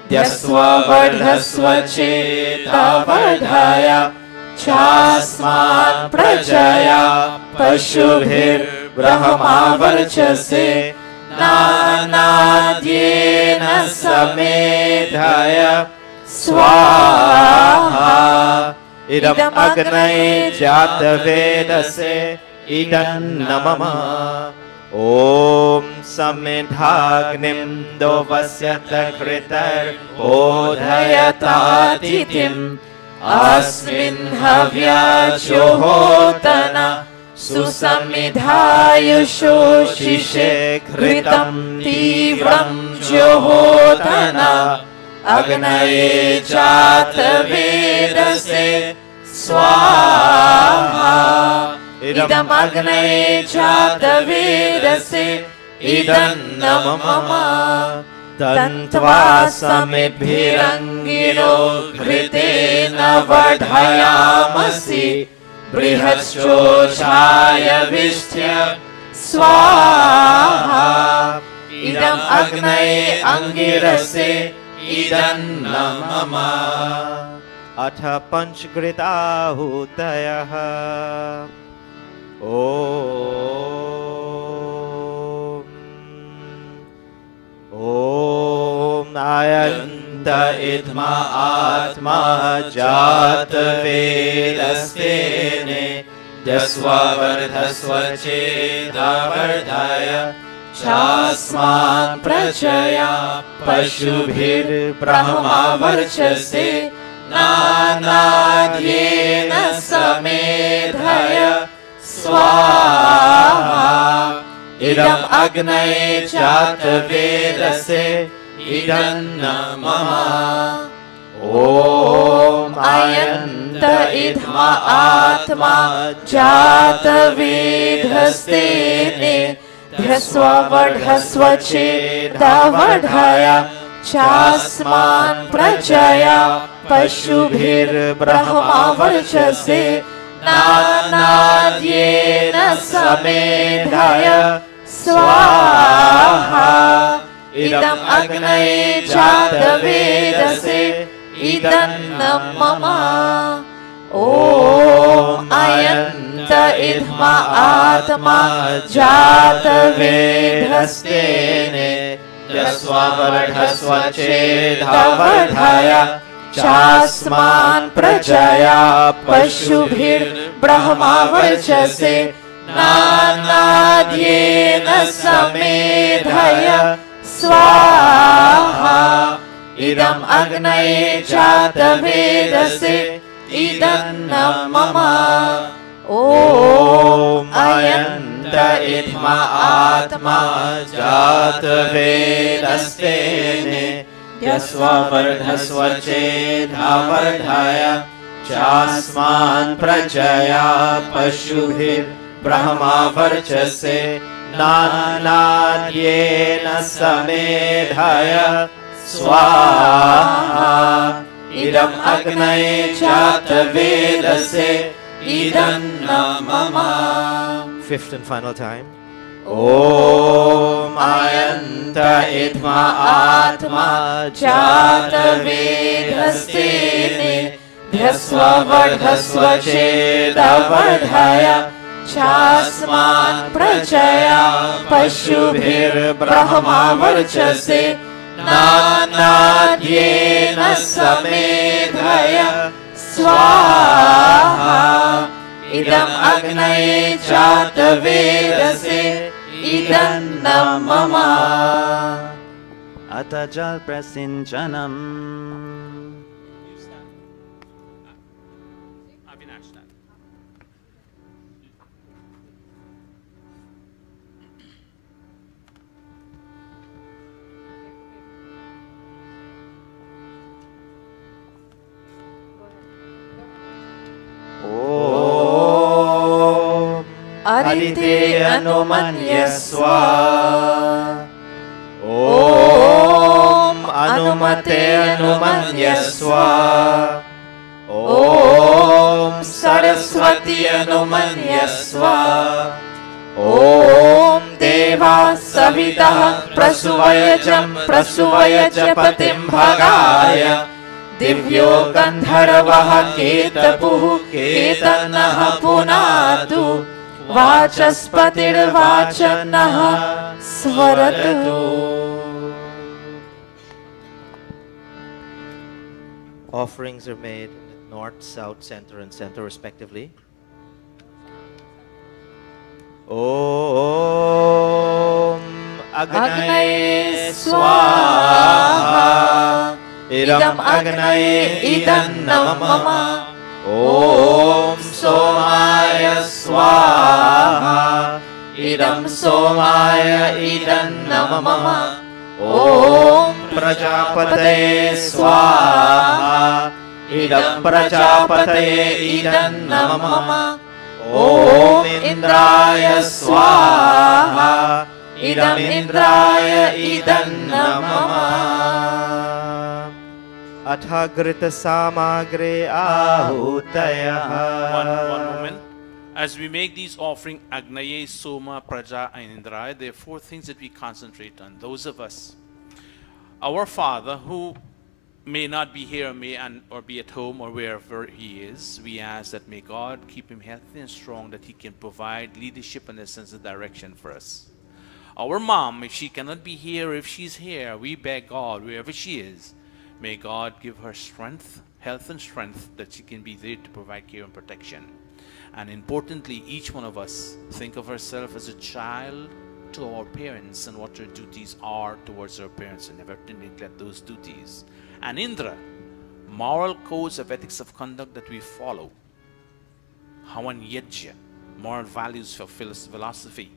Dyasva Vardhasva Cheta Vardhaya Chasman Prajaya Pashubhir Brahma Varchase Nanadyena Samedhaya Swaha Idam Agnaye Jata Vedase Idam Namama Om Samedhagnim Dovasyata Kritar Bodhayata Titim Asmin Havya Johotana Susamidhayusho Shishe Kritam Tivram Johotana Agnaye Jata Vedase Swaha Idam Agnaye Jata Vedase Idam Namama Tantva Samibhirangino Kritena Vardhayamasi Brihatschochaya Vishtya Swaha Idam Agnaye Angirase Idam Namama Atha Panchkrita Hutayaha Om Ayanta Idma Atma Jata Vedastene Dyasva Vardhasva Cheta Vardhaya Chasman Prachaya Pashubhir Brahma Varchase Nanadyena Samedhaya Swaha Idam Agnaye Jata Vedase Idam Namama Om Ayanta Idma Atma Jata Vedhastene Dhyasva Vardhasva Cheta Vardhaya Chasman Prajaya Pashubhir Brahma Varchase Nanadyena Samedhaya Swaha Idam Agnaye Jata Vedase Idam Namama Om Ayanta Idma Atma Jata Vedhastene Dyasva Vardhasva Cheta Vardhaya Chasman Prajaya Pashubhir Brahma Varchase Nanadyena Samedhaya Swaha Idam Agnaye Jata Vedase Idam Namama Om Ayanta Idma Atma Jata Vedastene Dyasva Vardhasva Cheta Vardhaya Chasman Prajaya Pashubhir Brahma Varchase Nanadyena Samedhaya Swaha Idam Agnaye Jata Vedase Idam Namama. Fifth and final time. Om Ayanta Idma Atma Jata Vedhastene ध्यस्ववर्धस्व चेदवर्धय चास्मान् प्रजया पशुभिर्ब्रह्मावर्चसे नानाद्येन समेधय स्वाहा इदम् अग्नये जातवेदसे इदं न मम अथ जल प्रसिञ्चनम् अरिते अनुमन्यस्व ॐ अनुमते अनुमन्यस्व ॐ सरस्वती अनुमन्यस्व ॐ देवा सवितः प्रसुवयज पतिं भगाय दिव्यो गन्धर्वः केतपुः केतनः पुनातु वाचस्पतिर्वाचनः स्वरतु Offerings are made in the north, south, center, and center respectively. Om Agnaye Swaha Idam Agnaye Idam Namama Om Somaya Swaha Idam Somaya Idam Namama Om Prajapataye Swaha Idam Prajapataye Idam Namama Om Indraya Swaha Idam Indraya Idam Namama Athagrita Samagre Ahutayaha. One moment. As we make these offering, Agnaye, Soma, Praja, and Indraya, there are four things that we concentrate on. Those of us, our Father, who may not be here, or be at home or wherever he is, we ask that may God keep him healthy and strong, that he can provide leadership and a sense of direction for us. Our mom, if she cannot be here, if she's here, we beg God, wherever she is, may God give her strength, health and strength, that she can be there to provide care and protection. And importantly, each one of us think of ourselves as a child to our parents and what our duties are towards our parents, and never to neglect those duties. And Indra, moral codes of ethics of conduct that we follow. Havan Yajya, moral values for philosophy.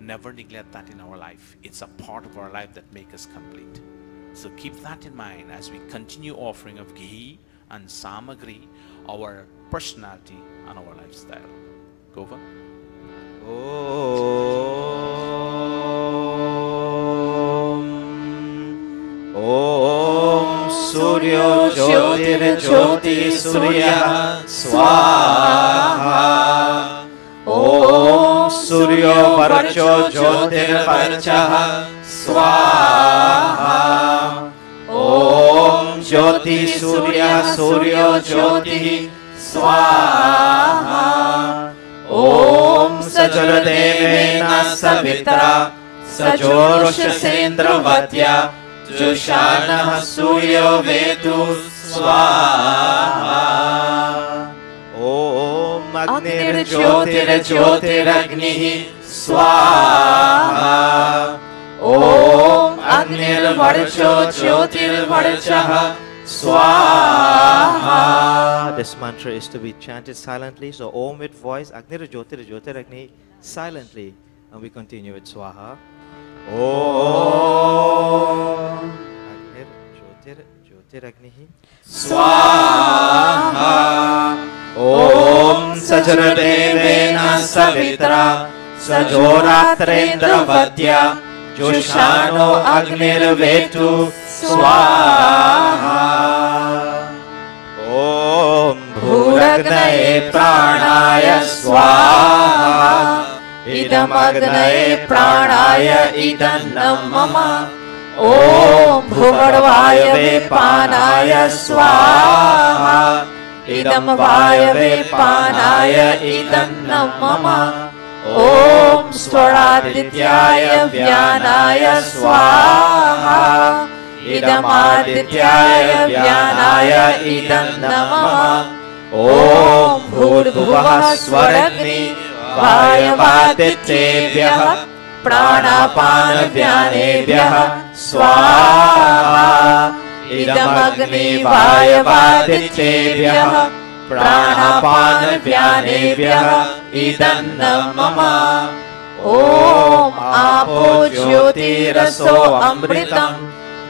Never neglect that in our life. It's a part of our life that makes us complete. So keep that in mind as we continue offering of Ghee and Samagri, our personality and our lifestyle. Gova. Om Suryo Jyotir Jyoti Surya Swaha Om Suryo Varcho Jyotir Varcha Swaha Om Jyoti Surya Suryo Jyoti Swaha Om Sajuradevena Savitra Sajoroshasendravadya Jushanah Suryo Vetu Swaha Om Agnir Jyotir Jyotir Agnihi Swaha Om Agnir Varcho Jyotir Varchaha Swaha. This mantra is to be chanted silently. So Om with voice, Agnir Jyotir Jyotir Agni silently. And we continue with Swaha. Om Agnir Jyotir Jyotir Agni Swaha Om Sajuradevena Savitra Sajoratrendravadya Jushano Agnir Vetu Swaha Om Bhuragnaye Pranaya Swaha Idam Agnaye Pranaya Idam Namama Om Bhuvarvaya Vepanaya Swaha इदं वायवे पानाय इदन्नं मम ॐ स्वरादित्याय व्यानाय स्वाहा इदमादित्याय व्यानाय इदन्नं मम ॐ भूर्भुवः स्वरग्नि वायवादित्येभ्यः प्राणापानव्यानेभ्यः स्वाहा इदमग्नि वायवादित्येभ्यः प्राणापानव्यानेभ्यः इदन्नं मम ॐ आपो ज्योतिरसो अमृतं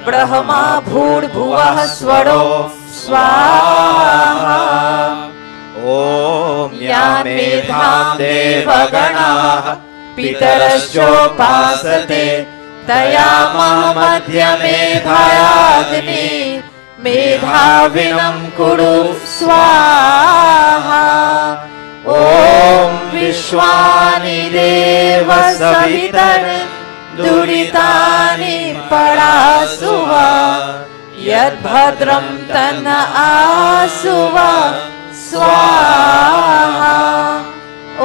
ब्रह्मा भूर्भुवः स्वरो स्वाहा ॐ या मेधां देवगणाः पितरश्चोपासते तया मध्यमेधायाग्नि मेधाविनं कुरु स्वाहा ॐ विश्वानि देव सवितर दुरितानि परासुव यद्भद्रं तन्न आसुव स्वाहा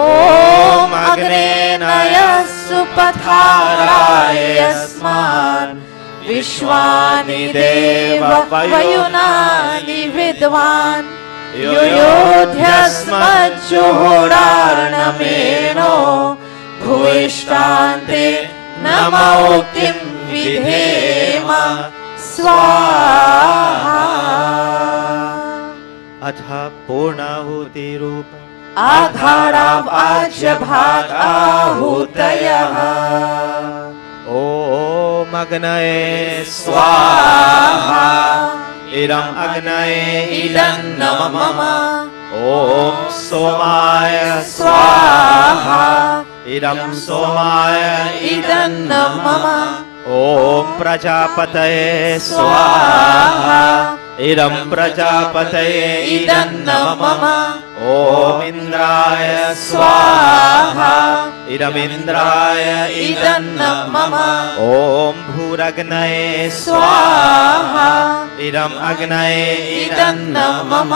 ॐ अग्नेनय सुपथाराय यस्मान् विश्वानि देव वयुनानि विद्वान् योयोध्यस्मज्जुहोरार्णमेनो भूयिष्ठान्ते नमोक्तिं विधेम स्वाहा अथ पूर्णाहुतिरूप आघाराव आज्यभाग आहूतयः ॐ अग्नये स्वाहा इदम् अग्नये इदन्नं मम ॐ सोमाय स्वाहा इदं सोमाय इदन्नं मम ॐ प्रजापतये स्वाहा इदं प्रजापतये इदन्नं मम ॐ इन्द्राय स्वाहा इदमिन्द्राय इदन्नं मम ॐ भूरग्नये स्वाहा इदम् अग्नये इदन्नं मम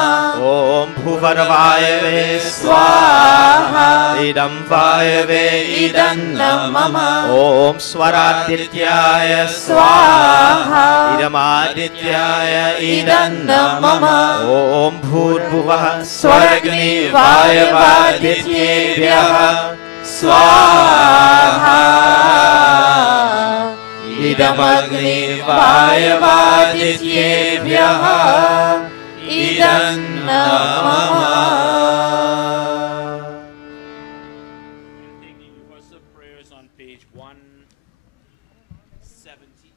ॐ भूवर्वायवे स्वाहा इदं वायवे इदन्नं मम ॐ स्वरादित्याय स्वाहा इदमादित्याय इदन्नं मम ॐ भूर्भुवः स्वर्ग्नि वायवादित्येभ्यः स्वाहा इदमग्नि वायवादित्येभ्यः इदन्नं मम On page 170.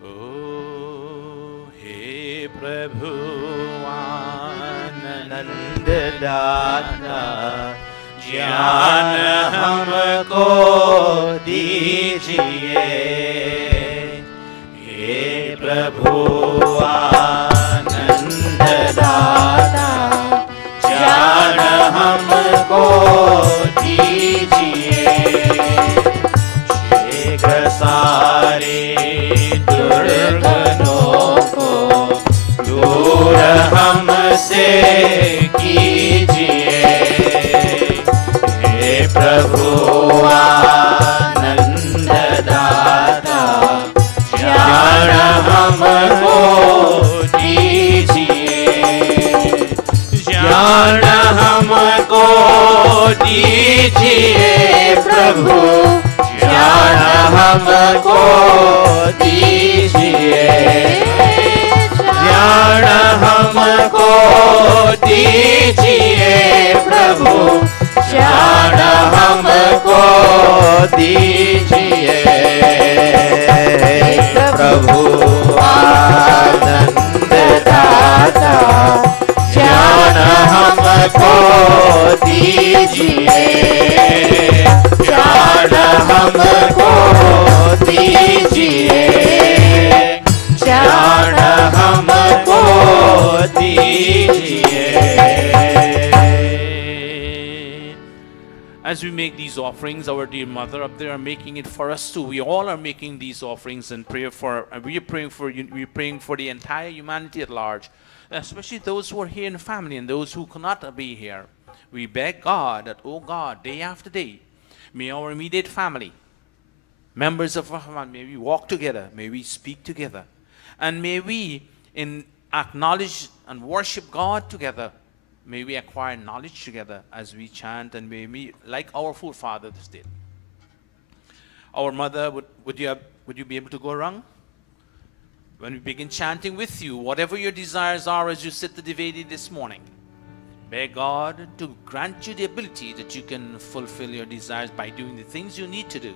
Oh, hey Prabhu नंद दाता ज्ञान हमको दीजिए हे प्रभु आनंद दाता ज्ञान हमको दीजिए शीघ्र सारे दुर्गुणों को दूर हमसे कीजिए हे प्रभु आनंद दाता ज्ञान हमको दीजिए ज्ञान हमको दीजिए प्रभु ज्ञान हमको दीजिए ज्ञान हमको दीजिए प्रभु ज्ञान हमको दीजिए प्रभु आनंद दाता ज्ञान हमको दीजिए ज्ञान हमको दीजिए ज्ञान हमको दीजिए these offerings. Our dear mother up there are making it for us too. We all are making these offerings and prayer for. We are praying for you. We are praying for the entire humanity at large, especially those who are here in the family and those who cannot be here. We beg God that, oh God, day after day, may our immediate family, members of our family, may we walk together, may we speak together, and may we acknowledge and worship God together. May we acquire knowledge together as we chant, and may we, like our forefathers did. Our mother, would you be able to go wrong? When we begin chanting with you, whatever your desires are as you sit the Devedi this morning, beg God to grant you the ability that you can fulfill your desires by doing the things you need to do.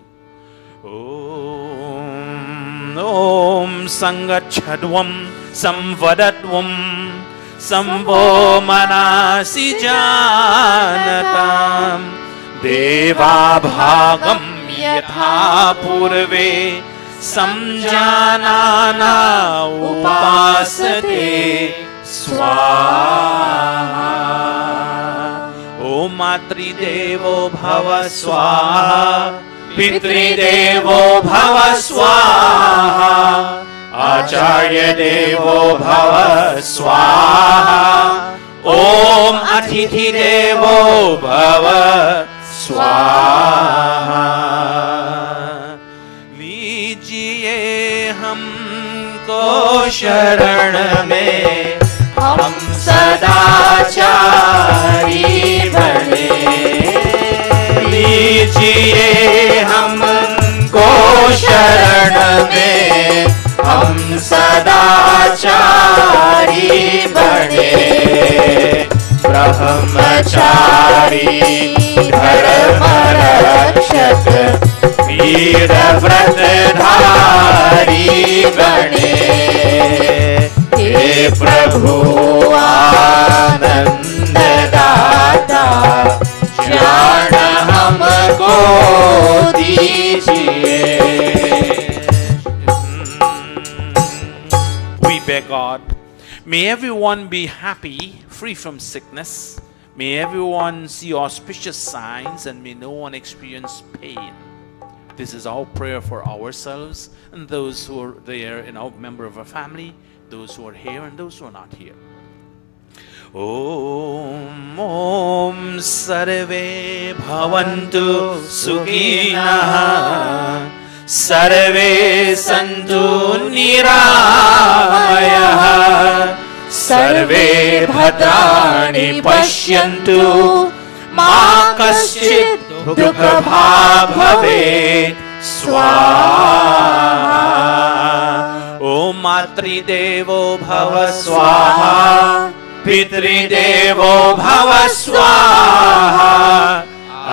Om Sangachadvam Samvadatvam Samvo Manasi Janatam Deva Bhagam Yatha Purve Samjanana Upasate Swaha. Om Matri Devo Bhava Swaha, Pitri Devo Bhava Swaha, Acharya Devo Bhava Swaha, Om Atithi Devo Bhava Swaha. लीजिए हमको शरण में, हम सदाचारी बने। लीजिए हमको शरण में, हम सदाचारी बने। ब्रह्मचारी धर्म रक्षक वीर व्रतधारी बने। हे प्रभु आनंद दाता, ज्ञान हमको दीजिए। We beg God, may everyone be happy, free from sickness. May everyone see auspicious signs, and may no one experience pain. This is our prayer for ourselves and those who are there in our member of our family, those who are here and those who are not here. Om Om Sarve Bhavantu Sukhinah, Sarve Santu Niramayah, Sarve Bhadrani Pashyantu, Ma Kaschit Dukha Bhavet Swaha. Om Matri Devo Bhava Swaha, Pitri Devo Bhava Swaha,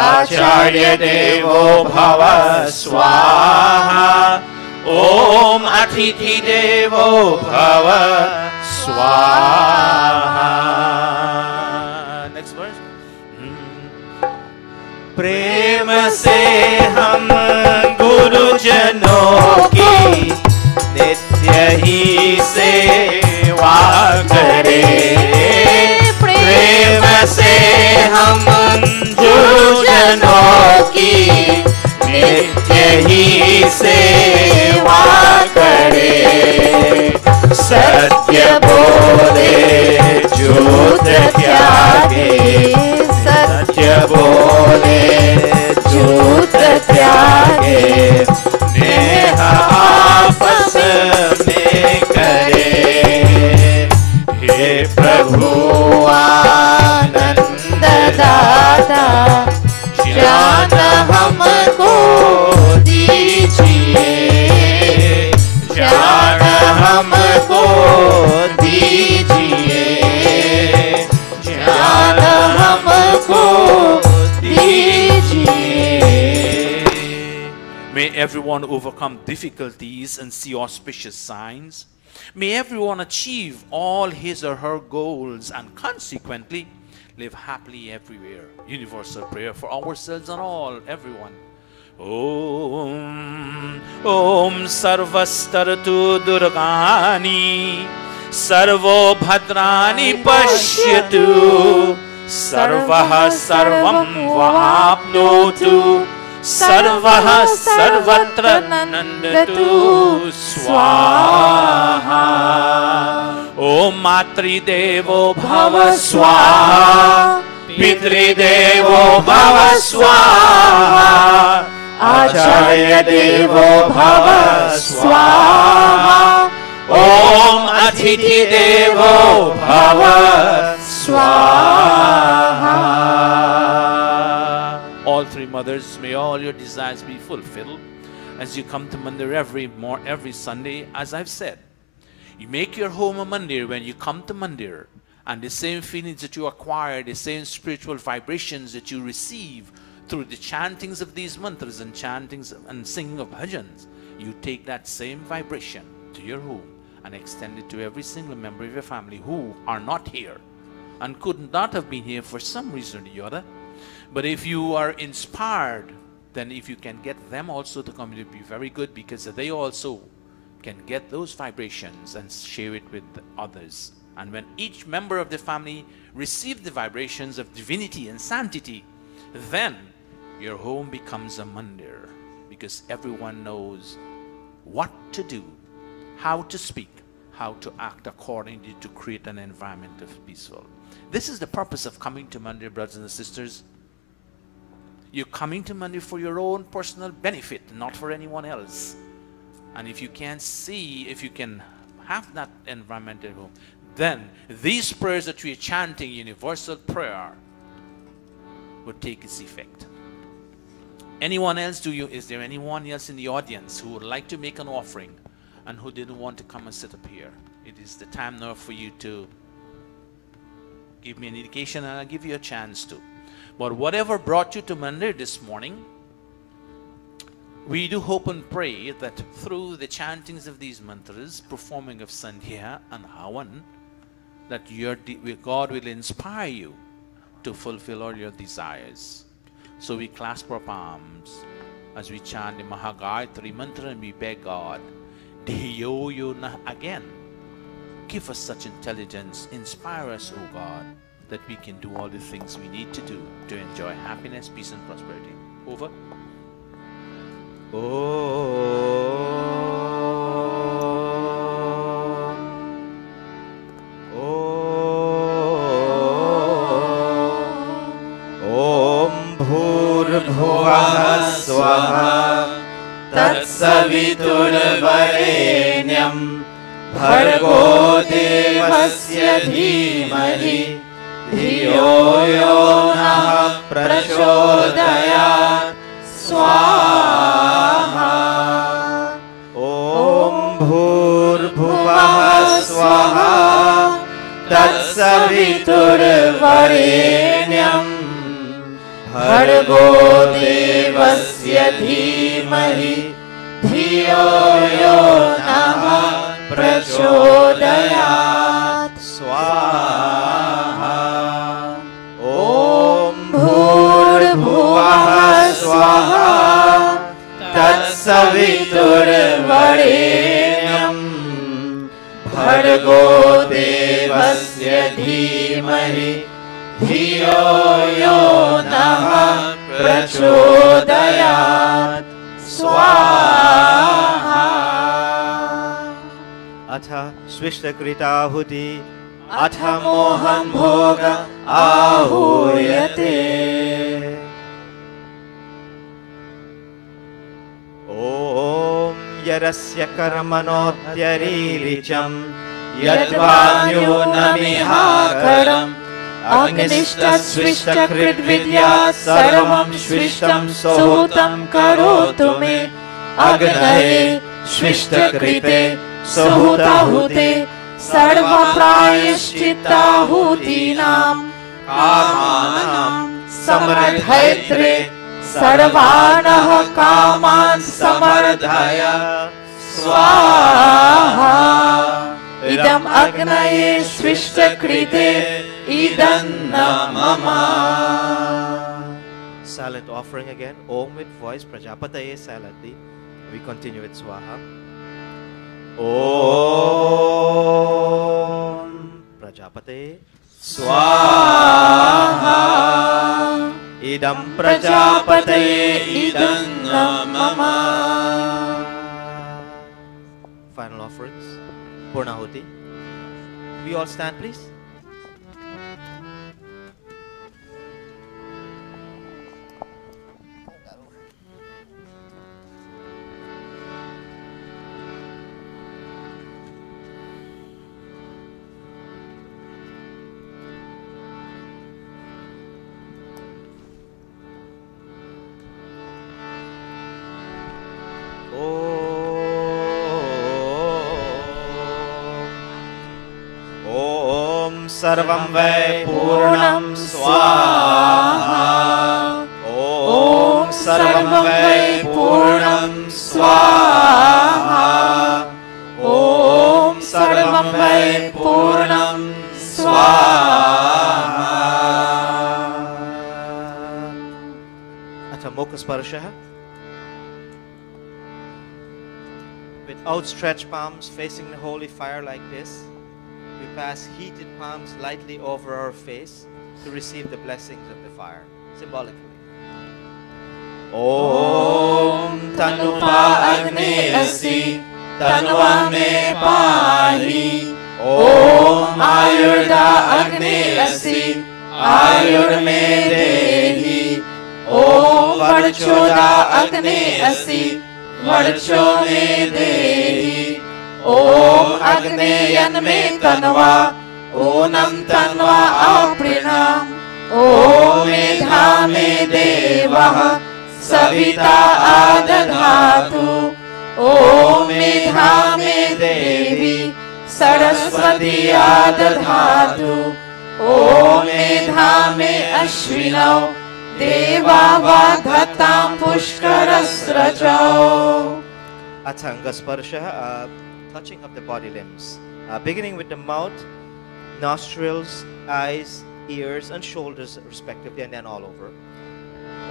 Acharya Devo Bhava Swaha, Om Atithi Devo Bhava Swaha. Next verse. प्रेम से हम गुरुजनों की नित्य ही सेवा करें। प्रेम से हम गुरुजनों की नित्य ही सेवा करें। सत्य बोले झूठ त्यागे, सत्य बोले झूठ त्यागे, नेह आपस में करे। हे प्रभु आनंद दाता, ज्ञान हमको दीजिए। ज्ञान हमको दीजिए। ज्ञान हमको दीजिए। May everyone overcome difficulties and see auspicious signs. May everyone achieve all his or her goals and consequently live happily everywhere. Universal prayer for ourselves and all, everyone. Om Om Sarvastartu Durgani, Sarvo Bhadrani Pashyatu, Sarvah sarvam vahapnotu, Sarvah sarvatra nandatu swaha. Om Matri Devo Bhava Swaha, Pitri Devo Bhava Swaha, Acharya Devo Bhava Swaha, Om Atithi Devo Bhava Swaha. All three mothers, may all your desires be fulfilled as you come to Mandir every Sunday. As I've said, you make your home a Mandir when you come to Mandir, and the same feelings that you acquire, the same spiritual vibrations that you receive through the chantings of these mantras and chantings and singing of bhajans, you take that same vibration to your home and extend it to every single member of your family who are not here and could not have been here for some reason or the other. But if you are inspired, then if you can get them also to come, it would be very good, because they also can get those vibrations and share it with others. And when each member of the family receives the vibrations of divinity and sanctity, then your home becomes a mandir, because everyone knows what to do, how to speak, how to act accordingly to create an environment of peaceful. This is the purpose of coming to Mandir, brothers and sisters. You're coming to Mandir for your own personal benefit, not for anyone else. And if you can see, if you can have that environment at home, then these prayers that we are chanting, universal prayer, would take its effect. Anyone else, is there anyone else in the audience who would like to make an offering and who didn't want to come and sit up here? It is the time now for you to give me an indication, and I'll give you a chance to. But whatever brought you to Mandir this morning, we do hope and pray that through the chantings of these mantras, performing of Sandhya and Havan, that God will inspire you to fulfill all your desires. So we clasp our palms as we chant the Mahagayatri mantra, and we beg God, Dhiyo Yona, again, give us such intelligence, inspire us, O God, that we can do all the things we need to do to enjoy happiness, peace and prosperity. Over. Om Bhurbhuvah Swaha Tatsaviturvarenyam Bhargo Devasya Dhimahi Dhiyo Yonah Prachodayat Swaha. Om Bhurbhuvah Swaha Tatsaviturvarenyam Bhargo Devasya Dhimahi Dhiyo Yonah Prachodayat Swaha. Om Bhurbhuvah Swaha Tatsaviturvarenyam Bhargo Devasya Dhimahi Dhiyo Yonah Prachodayat Swaha. Atha Svishtakritahuti Atha Mohan Bhoga Ahuyate. Om Yarasya Karmanothyariricham Yadvanyunamihakaram Agnishta Svishtakrit Vidya Sarvam Svishtam Sohutam Karotu Me Agnaye Svishtakrite Sohutahute Sarva Prayashchittahutinam Kamanam Samardhaitre Sarvanah Kaman Samardhaya Swaha. Idam Agnaye Svishtakrite Idam Mama. Silent offering again. Om with voice. Prajapataye silently. We continue with Swaha. Om Prajapataye Swaha. idam prajapataye idam mama. Final offerings, Purnahuti. We all stand, please. Sarvam vai purnam swaha. Om sarvam vai purnam swaha. Om sarvam vai purnam swaha. Atha mukha sparshah. With outstretched palms facing the holy fire like this, we pass heated palms lightly over our face to receive the blessings of the fire, symbolically. Om Tanupa Agni Asi, Tanua Me Pahi. Om Ayurda Agni Asi, Ayur Me Dehi. Om Varchoda Agni Asi, Varcho Me Dehi. Om Agneyan Me Tanva, Onam Tanva Aprinam. Om Medha Me Deva, Savita Adadhatu. Om Medha Me Devi, Saraswati Adadhatu. Om Medha Me Ashvinau, Deva Vadhatam Pushkarasrajau. Atanga Sparsha, touching of the body limbs, beginning with the mouth, nostrils, eyes, ears, and shoulders respectively, and then all over.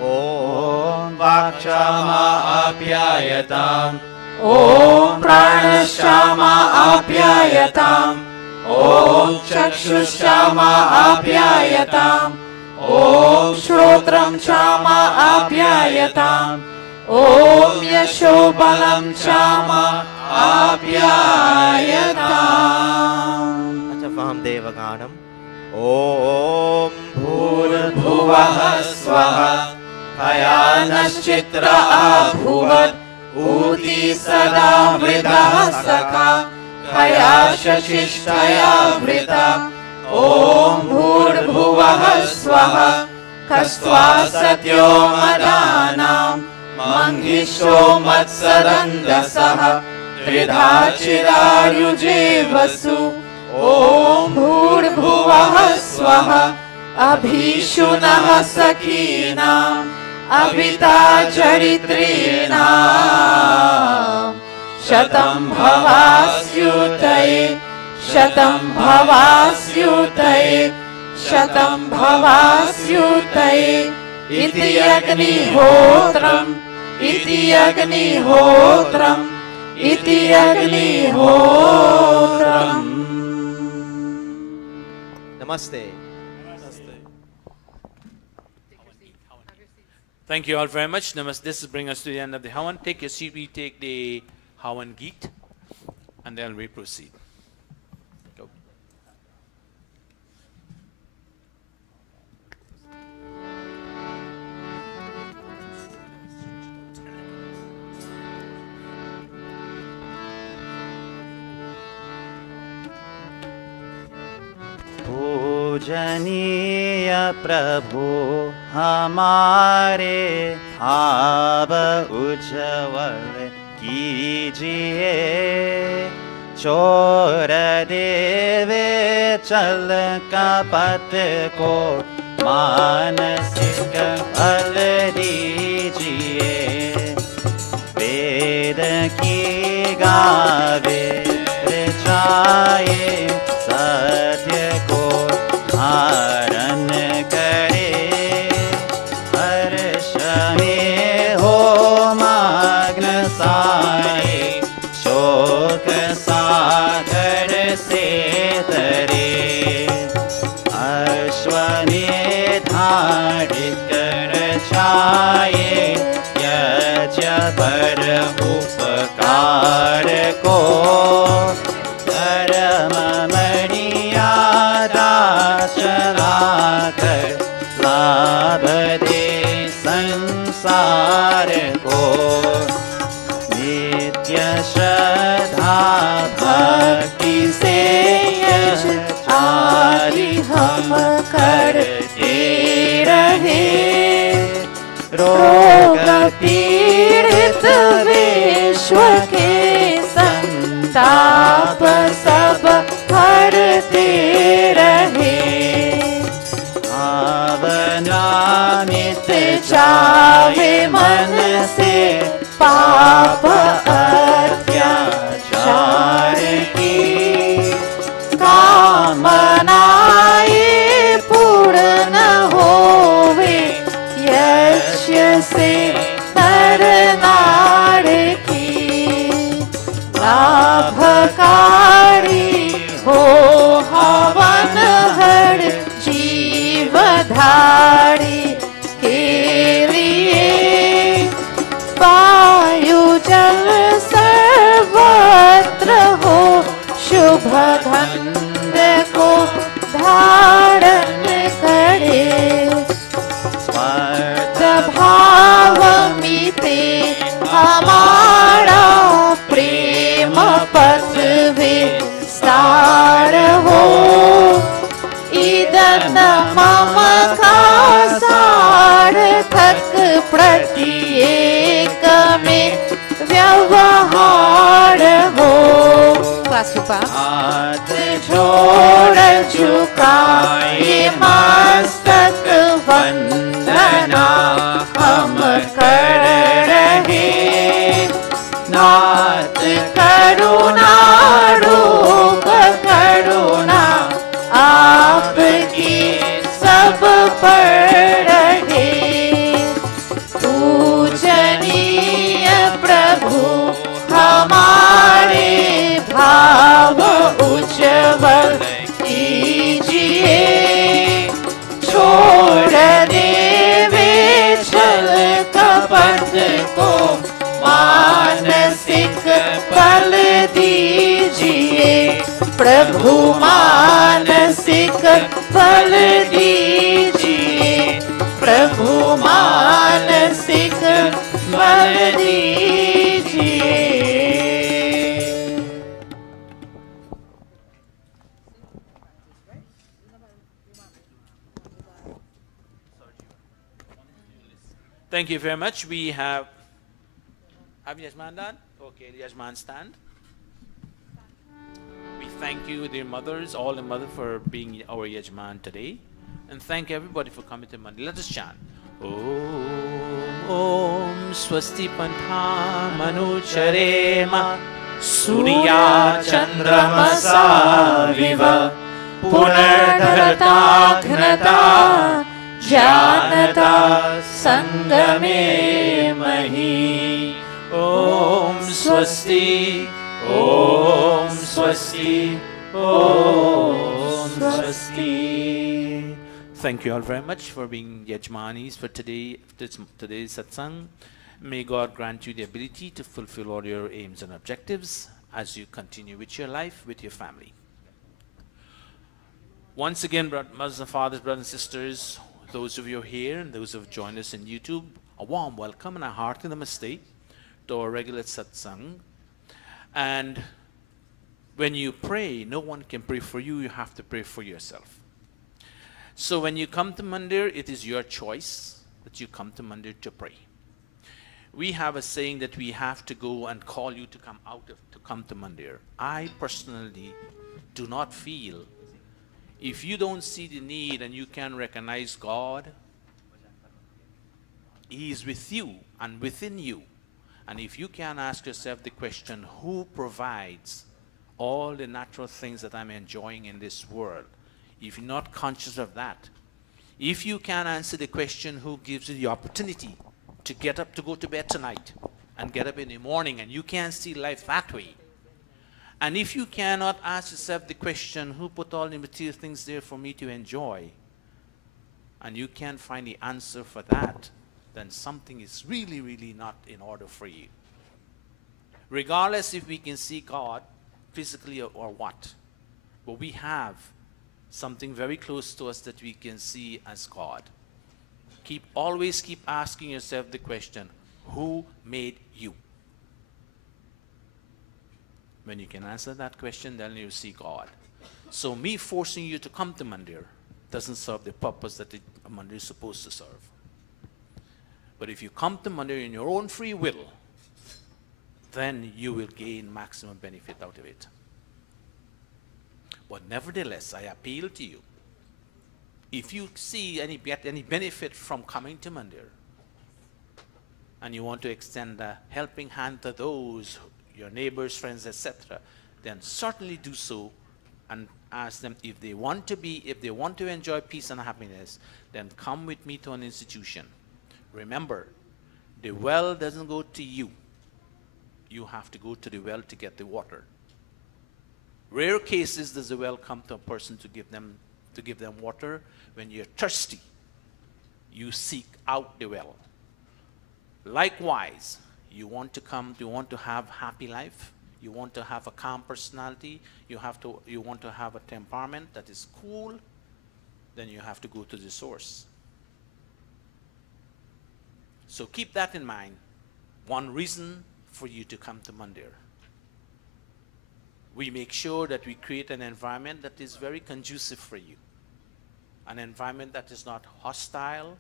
Om Vakshama Apyayatam. Om Pranashama Apyayatam. Om Chakshushama Apyayatam. Om Shrotram Chama Apyayatam. Om Yashobalam Chama Apyayatam. Atavaham Devaganam. Om Bhurabhuvah Swaha. Hayanaschitra Abhuvat. Uti Sada Vridah Saka. Hayashashishtaya Vrita. Om Bhurabhuvah Swaha. Kastva Satyo Madanam. Manghisho Matsarandasaha. Tridhachiraryuje Vasu. Om Bhurabhuvah Swaha. Abhishunah Sakinam. Abhita Charitrinam. Shatam Bhavasyutaye. Shatam Bhavasyutaye. Shatam Bhavasyutaye. Iti Agnihotram. Iti Agnihotram. Iti Agnihotram. Namaste. Thank you all very much. Namaste. This is bring us to the end of the Havan. Take your seat. We take the Havan Geet, and then we proceed. Go. पूजनीय प्रभु हमारे भाव उज्ज्वल कीजिए। चोर देवे चल कपट को मानसिक बल दीजिए। वेद की गावे रचाए सत्य को धारण करे। हर्ष में हो मग्न साए शोक सागर से तरे। अश्वने धारिक पर उपकार को परम मर्यादा चलाकर लाभ दे संसार को। नित्य श्रद्धा भक्ति से यश आदि हम करते रहे। रोग पीड़ित विश्व के संताप सब हरते रहे। भावना मिट जावे मन से पाप अत्याचार की। कामनाएं पूर्ण होवे यश से नर नार की। लाभकारी हो हवन हर जीवधारी के लिए। वायु जल सर्वत्र हो शुभ गंध को धारण करे। स्वार्थ भाव मिटे हमारा प्रेम पथ विस्तार हो। इदन मम का सार्थक प्रत्येक में व्यवहार हो। हाथ जोड़ झुकाए मस्तक वंदना हम कर रहे। नाथ करुणा रूप करुणा आपकी सब पर रहे। पूजनीय प्रभु हमारे भाव उज्जवल कीजिए। छोड़ देवे छल कपट को मानसिक बल दीजिए। प्रभु मानसिक बल दीजिए। प्रभु मानसिक बल दीजिए। Thank you very much. We have Yajman done? Okay, Yajman stand. We thank you, dear mothers, all the mothers, for being our Yajman today. And thank everybody for coming to Monday. Let us chant. Om Swasti Pantha Manucharema Surya Chandramasa Viva Punardharata Gnata Janata Sangame Mahi. Om Swasti, Om Swasti, Om Swasti. Thank you all very much for being Yajmanis for today's satsang. May God grant you the ability to fulfill all your aims and objectives as you continue with your life, with your family. Once again, mothers and fathers, brothers and sisters, those of you here and those who have joined us on YouTube, a warm welcome and a hearty namaste to our regular satsang. And when you pray, no one can pray for you. You have to pray for yourself. So when you come to Mandir, it is your choice that you come to Mandir to pray. We have a saying that we have to go and call you to come to Mandir. I personally do not feel, if you don't see the need and you can recognize God, He is with you and within you. And if you can ask yourself the question, who provides all the natural things that I'm enjoying in this world? If you're not conscious of that, if you can answer the question, who gives you the opportunity to get up to go to bed tonight and get up in the morning, and you can't see life that way. And if you cannot ask yourself the question, who put all the material things there for me to enjoy, and you can't find the answer for that, then something is really, really not in order for you. Regardless if we can see God physically or what, but we have something very close to us that we can see as God. Always keep asking yourself the question, who made you? When you can answer that question, then you see God. So me forcing you to come to Mandir doesn't serve the purpose that a Mandir is supposed to serve. But if you come to Mandir in your own free will, then you will gain maximum benefit out of it. But nevertheless, I appeal to you, if you get any benefit from coming to Mandir, and you want to extend a helping hand to those, your neighbors, friends, etc., then certainly do so and ask them if they want to enjoy peace and happiness, then come with me to an institution. Remember, the well doesn't go to you. You have to go to the well to get the water. Rare cases does the well come to a person to give them water. When you're thirsty, you seek out the well. Likewise, you want to have happy life, you want to have a calm personality, you want to have a temperament that is cool, then you have to go to the source. So keep that in mind. One reason for you to come to Mandir. We make sure that we create an environment that is very conducive for you. An environment that is not hostile,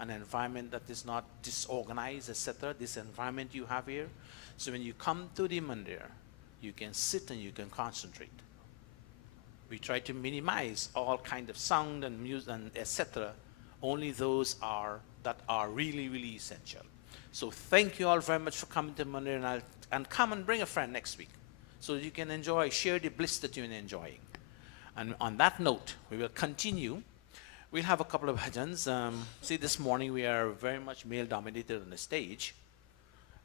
an environment that is not disorganized, etc. This environment you have here. So when you come to the Mandir, you can sit and you can concentrate. We try to minimize all kind of sound and music and etc. Only those that are really, really essential. So thank you all very much for coming to Mandir, and come and bring a friend next week so you can share the bliss that you're enjoying. And on that note, we will continue. We'll have a couple of bhajans. See, this morning we are very much male-dominated on the stage.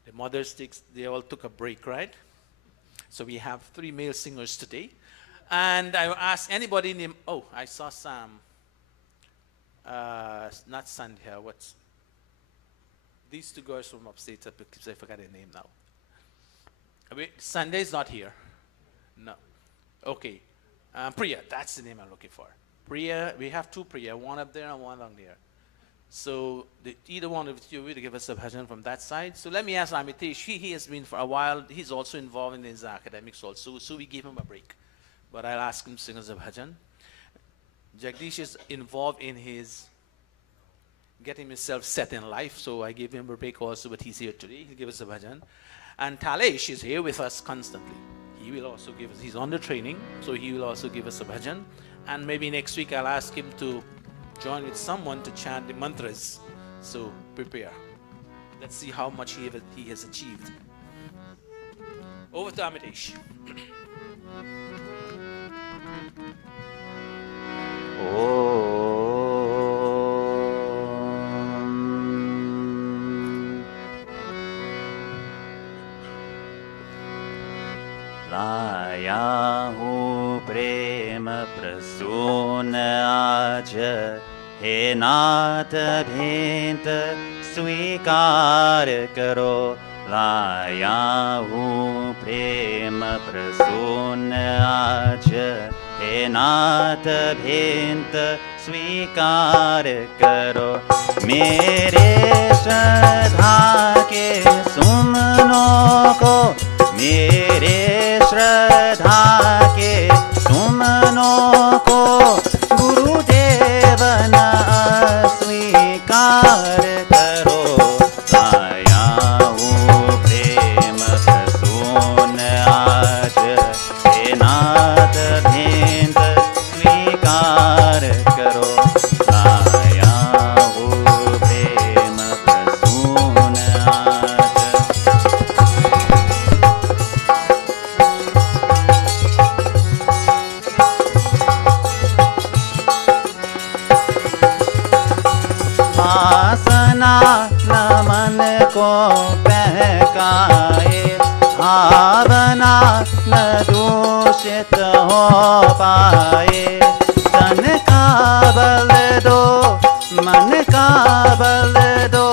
The mothers, they all took a break, right? So we have 3 male singers today. And I ask anybody named, oh, I saw Sam. Not Sandhya, what's these 2 girls from upstate? I forgot their name now. Sandhya is not here. No. Okay. Priya, that's the name I'm looking for. Priya, we have 2 Priya, one up there and one down there. So either one of you will give us a bhajan from that side. So let me ask Amitesh. He has been for a while. He's also involved in his academics also. So we gave him a break. But I'll ask him to sing us a bhajan. Jagdish is involved in getting himself set in life. So I gave him a break also, but he's here today. He'll give us a bhajan. And Talesh is here with us constantly. He will also give us, he's on the training, so he will also give us a bhajan. And maybe next week I'll ask him to join with someone to chant the mantras. So prepare. Let's see how much he has achieved. Over to Amitesh. लाया हूँ प्रेम प्रसून आज, हे नाथ भेंट स्वीकार करो। लाया हूँ प्रेम प्रसून आज, हे नाथ भेंट स्वीकार करो। मेरे श्रद्धा के सुमनों को, मेरे श्रद्धा के सुमनों को गुरुदेव न स्वीकार करो। लाया हूँ प्रेम प्रसून आज, हे नाथ भेंट स्वीकार करो। लाया हूँ प्रेम प्रसून आज। वासना न मन को बहकाए, भावना न दूषित हो पाए। तन का बल दो, मन का बल दो,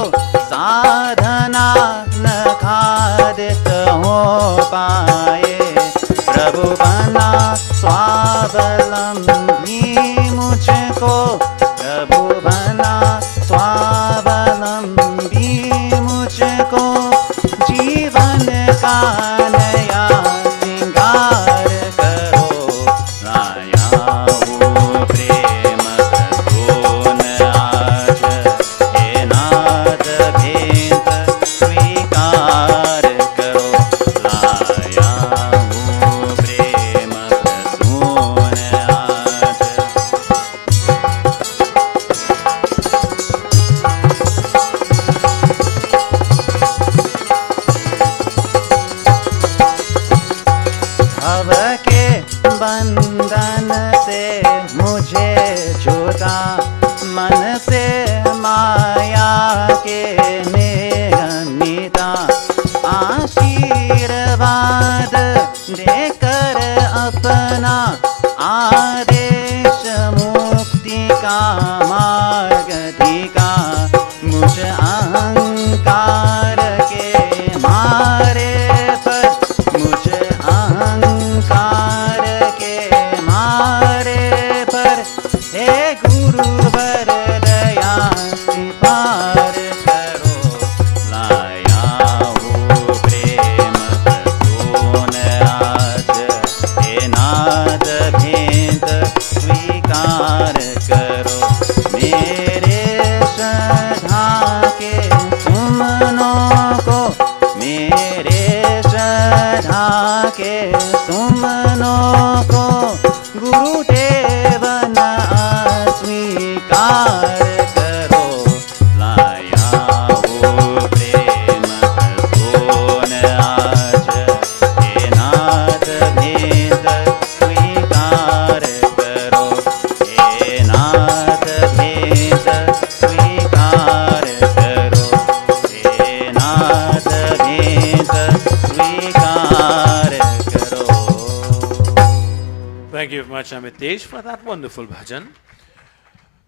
you very much, Amitesh, for that wonderful bhajan.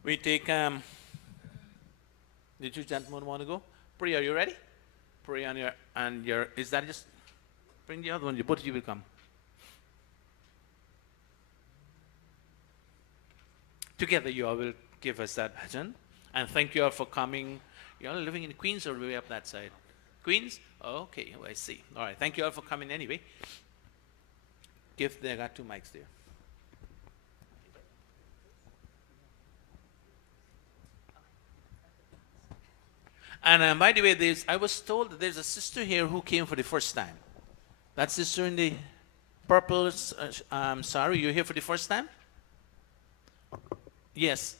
We take, did you gentlemen want to go? Priya, are you ready? Priya and your, is that just, bring the other one, both of you will come. Together you all will give us that bhajan. And thank you all for coming. You all living in Queens or way up that side? Queens? Okay, I see. All right, thank you all for coming anyway. They got 2 mics there. And by the way, I was told that there's a sister here who came for the first time. That sister in the purple sari, you're here for the first time? Yes.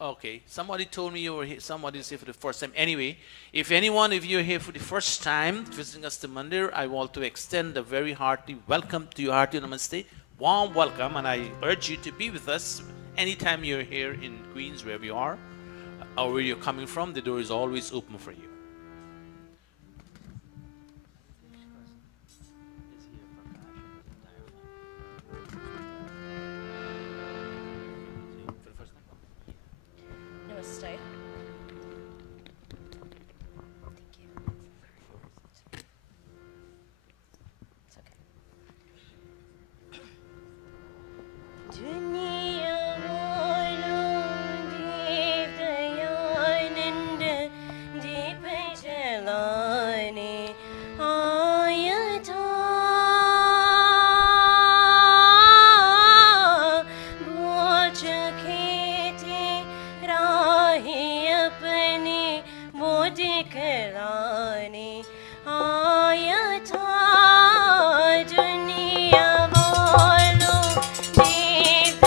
Okay. Somebody told me you were here. Somebody's here for the first time. Anyway, if any one of you are here for the first time visiting us to Mandir, I want to extend a very hearty welcome to you, hearty namaste. Warm welcome, and I urge you to be with us anytime you're here in Queens, wherever you are, or where you're coming from. The door is always open for you. Namaste. Thank you. It's okay. Duniya walo deep dayanand deep chalane ayatha boch khete rahi apne mujh khalane ayatha duniya walo deep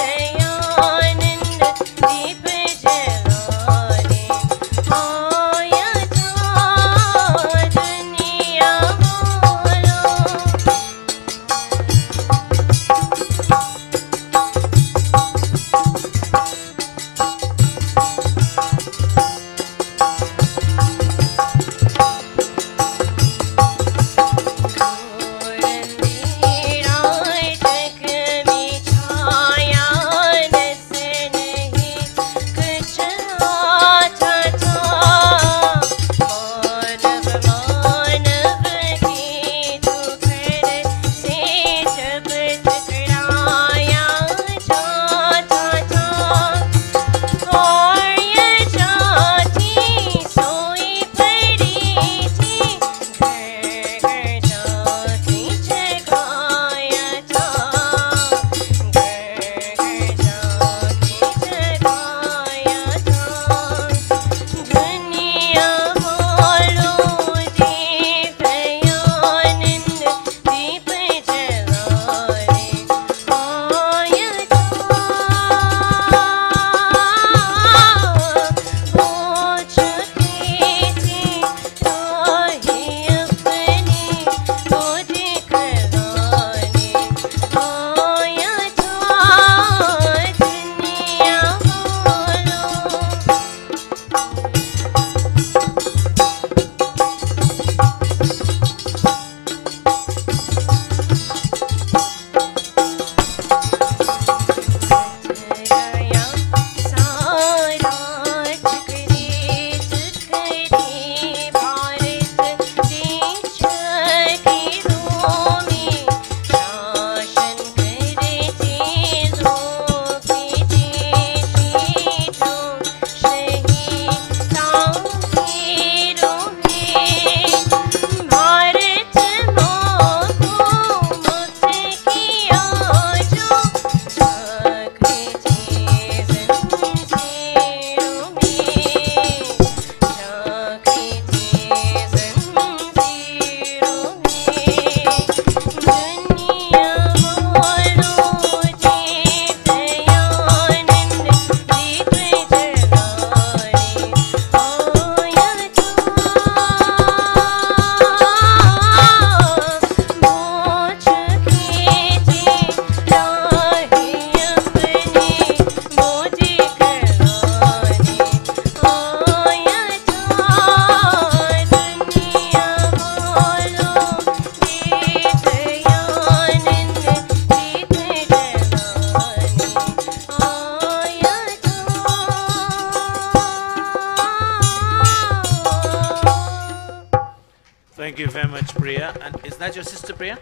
very much, Priya. And is that your sister, Priya?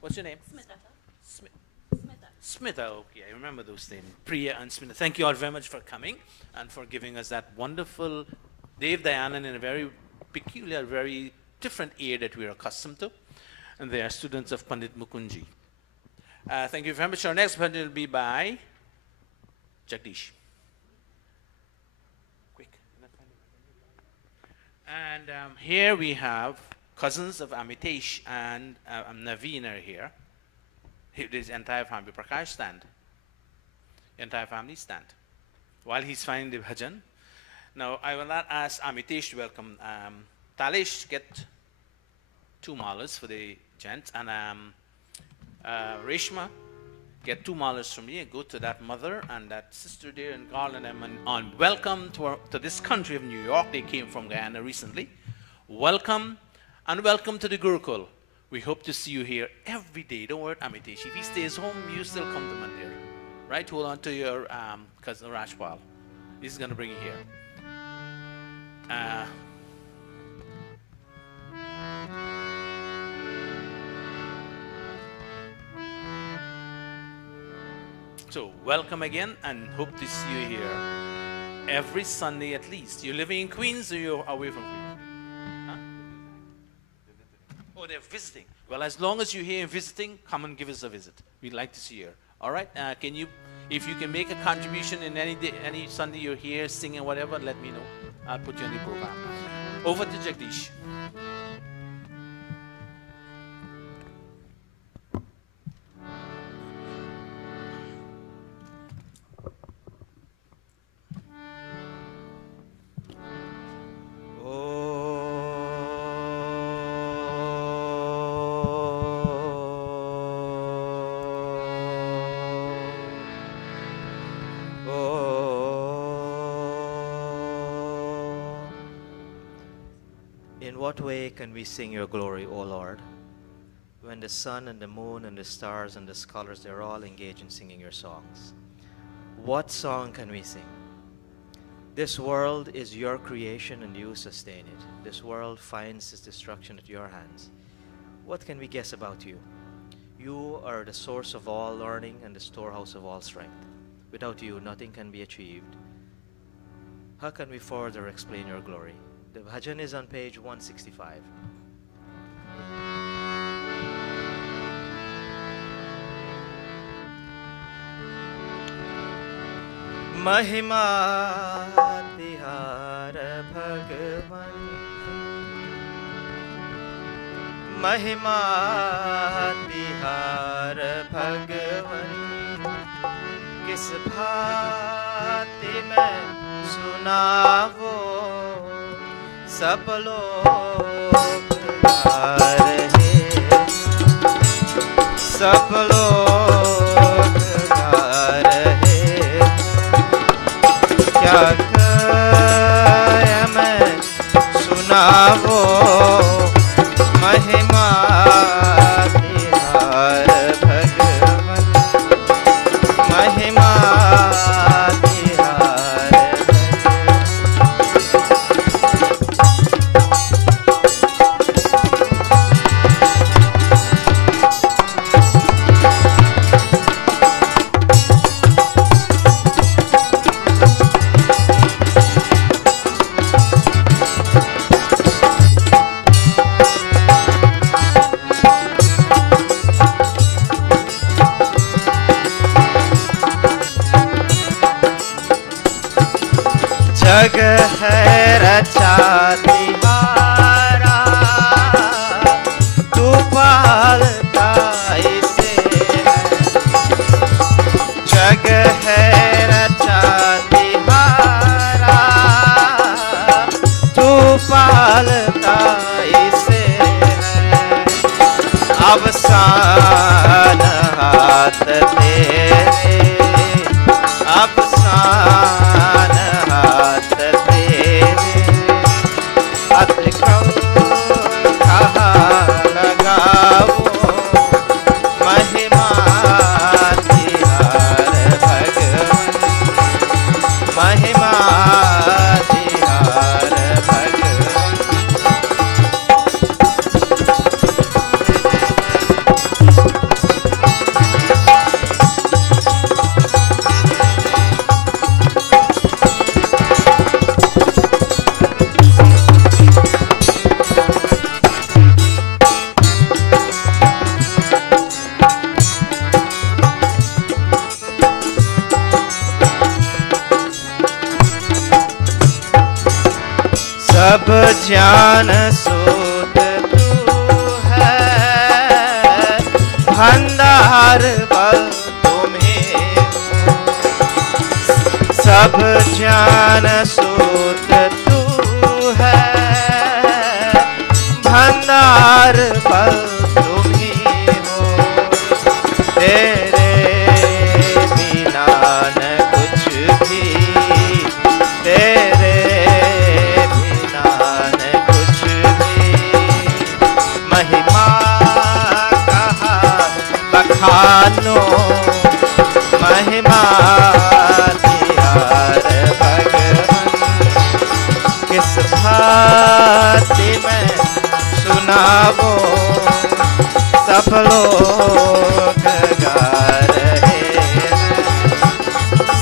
What's your name? Smitha. Okay, I remember those names. Priya and Smitha. Thank you all very much for coming and for giving us that wonderful Dev Dayanand in a very peculiar, very different ear that we're accustomed to. And they are students of Pandit Mukunji. Thank you very much. Our next bhajan will be by Jagdish. Quick. And here we have cousins of Amitesh and Naveen are here. This entire family, Prakash stand. Entire family stand. While he's finding the bhajan. Now I will not ask Amitesh to welcome. Talish, get 2 malas for the gents, and Reshma, get 2 malas from me and go to that mother and that sister there and garland them on welcome to this country of New York. They came from Guyana recently. Welcome and welcome to the Gurukul. We hope to see you here every day. Don't worry, Amitesh. If he stays home, you still come to Mandir. Right? Hold on to your cousin Rajpal. He's going to bring you here. So welcome again and hope to see you here every Sunday at least. You're living in Queens or you're away from Queens? Huh? Oh, they're visiting. Well, as long as you're here and visiting, come and give us a visit. We'd like to see you. All right? If you can make a contribution in any day, any Sunday you're here singing whatever, let me know. I'll put you on the program. Over to Jagdish. In what way can we sing your glory, O Lord, when the sun and the moon and the stars and the scholars, they're all engaged in singing your songs? What song can we sing? This world is your creation and you sustain it. This world finds its destruction at your hands. What can we guess about you? You are the source of all learning and the storehouse of all strength. Without you, nothing can be achieved. How can we further explain your glory? The bhajan is on page 165. Mahima Tihar Bhagavan, Mahima Tihar Bhagavan, Kis bhati mein sunavo, सब लोग गा रहे, सब लोग गा रहे, क्या कहे मैं सुनावो, महिमा तिहार भगवन, महिमा जग है रचा तिहारा, तू पालता इसे है। जग है रचा तिहारा, तू पालता इसे है। अवसान हाथ तेरे, अवसान हाथ तेरे, अतिक्रम कहाँ लगाओ, महिमा तिहार भगवन, महिमा तिहार भगवन। आधार बल तुम्हें हो। सब ज्ञान सूत्र तू है, भंडार बल तुम्हें हो। तेरे बिना न कुछ भी, तेरे बिना न कुछ भी। महिमा कहा बखानो, महिमा दियार भगवान। किस भांति में सुनावो, सब लोग गा रहे हैं,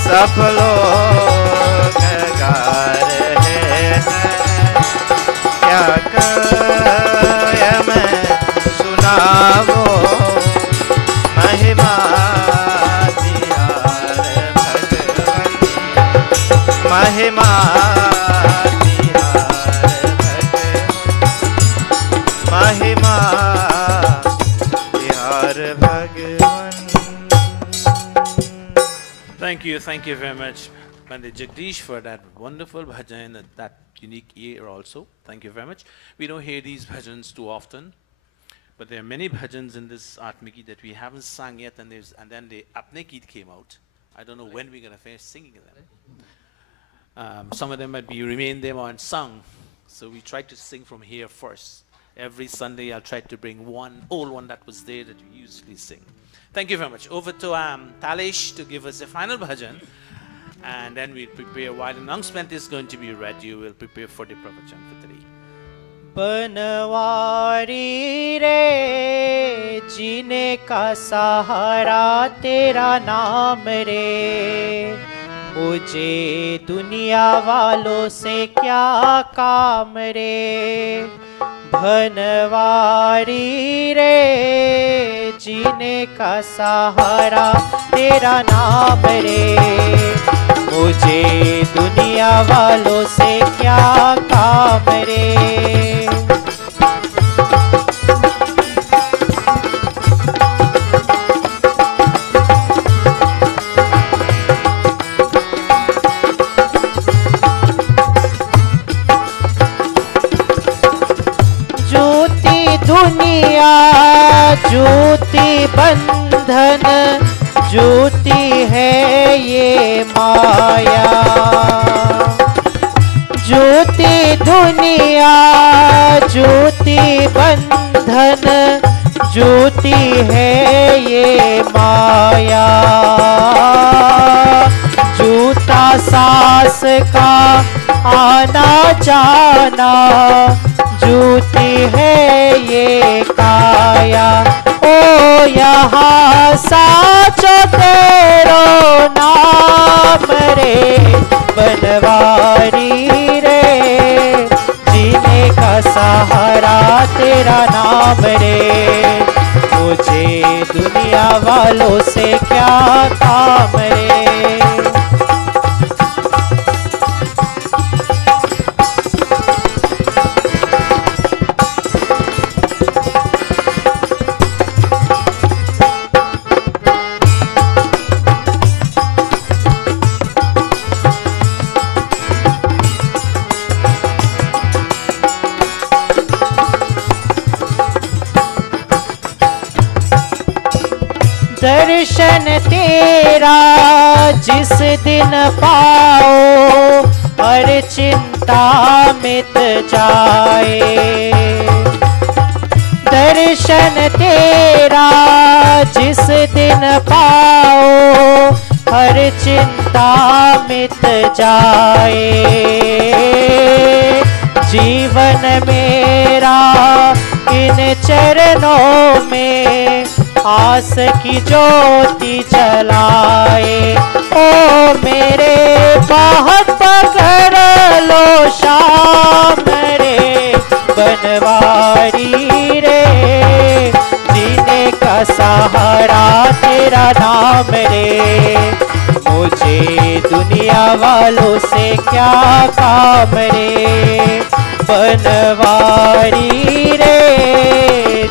सब लोग गा रहे हैं। क्या कहे मैं सुनावो, महिमा दियार भगवान, महिमा दियार भगवान, महिमा दियार भगवान। Thank you very much, Pandit Jagdish, for that wonderful bhajan and that unique ear also. Thank you very much. We don't hear these bhajans too often, but there are many bhajans in this Atmiki that we haven't sung yet, and then the Apne Geet came out. I don't know when we're going to finish singing them. Some of them might be remain them unsung, so we try to sing from here first. Every Sunday I'll try to bring one old one that was there that we usually sing. Thank you very much. Over to Talish to give us a final bhajan, and then we'll prepare. While the announcement is going to be read, you will prepare for the pravachan for today. Banwari रे जीने का सहारा तेरा नाम रे, मुझे दुनिया वालों से क्या काम रे। बनवारी रे जीने का सहारा तेरा नाम रे, मुझे दुनिया वालों से क्या काम रे। दुनिया ज्योति बंधन, ज्योति है ये माया। ज्योति दुनिया ज्योति बंधन, ज्योति है ये माया। जूता सास का आना जाना, ज्योति है ये काया। ओ यहाँ साचो तेरो नाम रे, बनवारी रे जीने का सहारा तेरा नाम रे, मुझे दुनिया वालों से क्या काम रे। दर्शन तेरा जिस दिन पाओ, हर चिंता मिट जाए। दर्शन तेरा जिस दिन पाओ, हर चिंता मिट जाए। जीवन मेरा इन चरणों में आस की ज्योति जलाए। ओ मेरे बहुत पकड़ लो शाम रे, बनवारी रे जीने का सहारा तेरा नाम रे, मुझे दुनिया वालों से क्या काम रे। बनवारी रे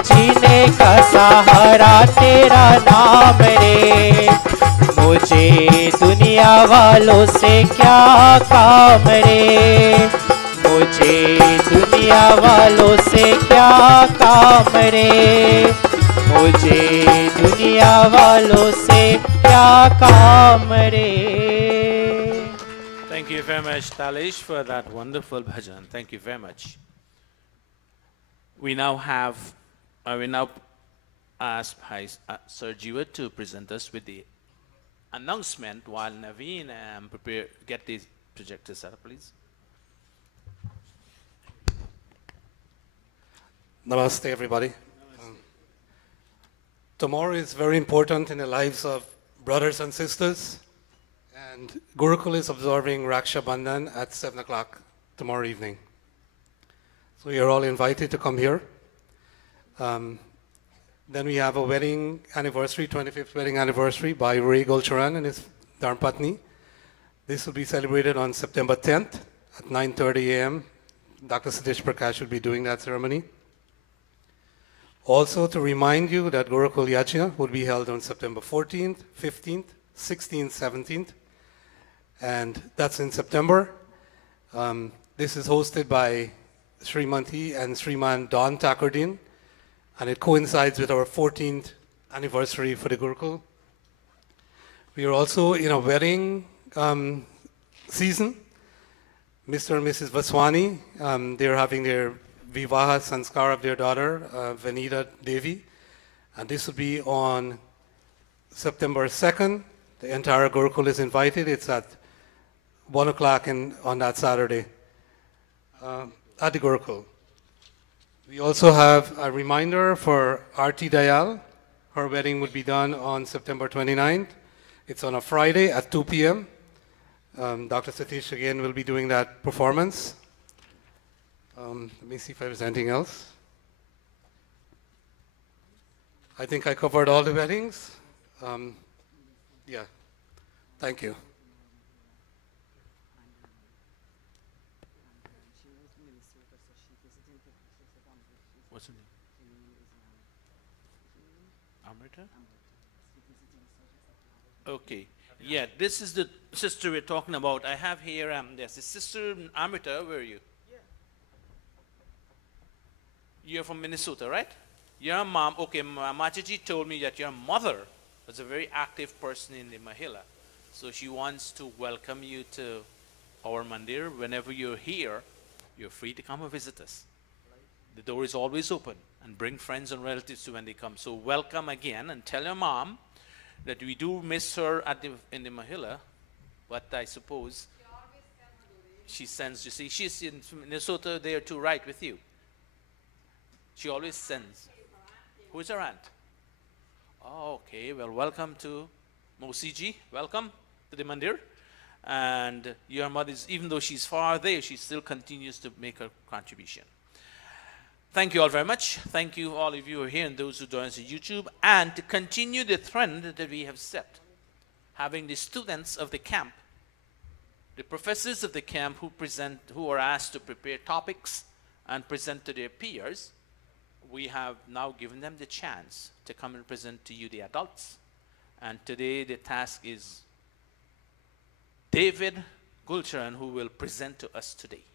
जीने का सहारा मेरा तेरा नाम रे, मुझे दुनिया वालों से क्या काम रे, मुझे दुनिया वालों से क्या काम रे, मुझे दुनिया वालों से क्या काम रे. Thank you very much, Talish, for that wonderful bhajan. Thank you very much. We now ask Sir Jiva to present us with the announcement while Naveen get the projector set up, please. Namaste, everybody. Tomorrow is very important in the lives of brothers and sisters, and Gurukula is observing Raksha Bandhan at 7 o'clock tomorrow evening. So you're all invited to come here. Then we have a wedding anniversary, 25th wedding anniversary by Ray Gulcharan and his Dharmpatni. This will be celebrated on September 10th at 9:30 a.m. Dr. Satish Prakash will be doing that ceremony. Also to remind you that Gurukul Yajna will be held on September 14th, 15th, 16th, 17th, and that's in September. This is hosted by Srimanti and Sriman Don Takurdin, and it coincides with our 14th anniversary for the Gurukul. We are also in a wedding season. Mr. and Mrs. Vaswani, they're having their Vivaha Sanskar of their daughter, Vanita Devi, and this will be on September 2nd. The entire Gurukul is invited. It's at 1 o'clock on that Saturday at the Gurukul. We also have a reminder for Arti Dayal. Her wedding would be done on September 29th. It's on a Friday at 2 p.m. Dr. Satish again will be doing that performance. Let me see if there's anything else. I think I covered all the weddings. Yeah, thank you. What's her name? Amrita? Okay. Yeah, this is the sister we're talking about. I have here, there's a sister, Amrita. Where are you? You're from Minnesota, right? Your mom, okay, Machaji told me that your mother was a very active person in the Mahila. So she wants to welcome you to our mandir. Whenever you're here, you're free to come and visit us. The door is always open, and bring friends and relatives to when they come. So welcome again, and tell your mom that we do miss her in the Mahila, but I suppose she sends, you see, she's in Minnesota there too, right, with you. She always sends. Who is her aunt? Oh, okay. Well, welcome to Mosiji. Welcome to the mandir. And your mother, even though she's far there, she still continues to make her contribution. Thank you all very much. Thank you, all of you who are here and those who join us on YouTube. And to continue the trend that we have set, having the students of the camp, the professors of the camp who are asked to prepare topics and present to their peers, we have now given them the chance to come and present to you, the adults. And today the task is David Gulcharan, who will present to us today.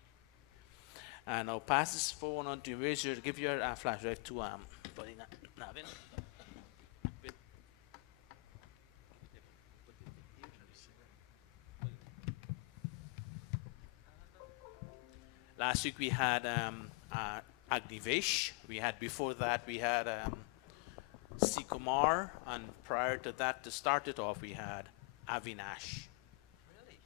And I'll pass this phone on to you. Give your flash drive to Navin. Last week we had Agnivesh. Before that we had C. Kumar, and prior to that, to start it off, we had Avinash. Really?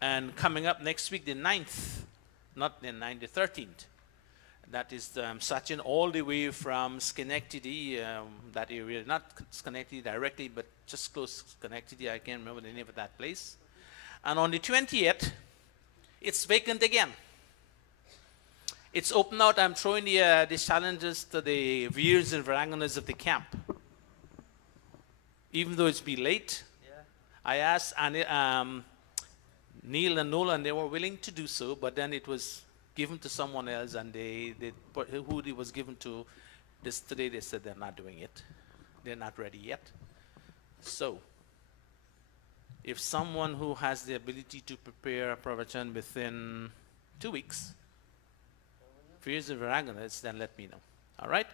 And coming up next week, the 9th, not the 9th, the 13th, that is Sachin, all the way from Schenectady, that area, not Schenectady directly, but just close to Schenectady. I can't remember the name of that place. And on the 20th, it's vacant again. It's open out. I'm throwing the challenges to the Veers and Varanganas of the camp. Even though it's been late, I asked Neil and Nola, and they were willing to do so, but then it was given to someone else, and who it was given to Today they said they're not doing it. They're not ready yet. So, if someone who has the ability to prepare a pravachan within 2 weeks, fears of Viraganathas, then let me know. All right?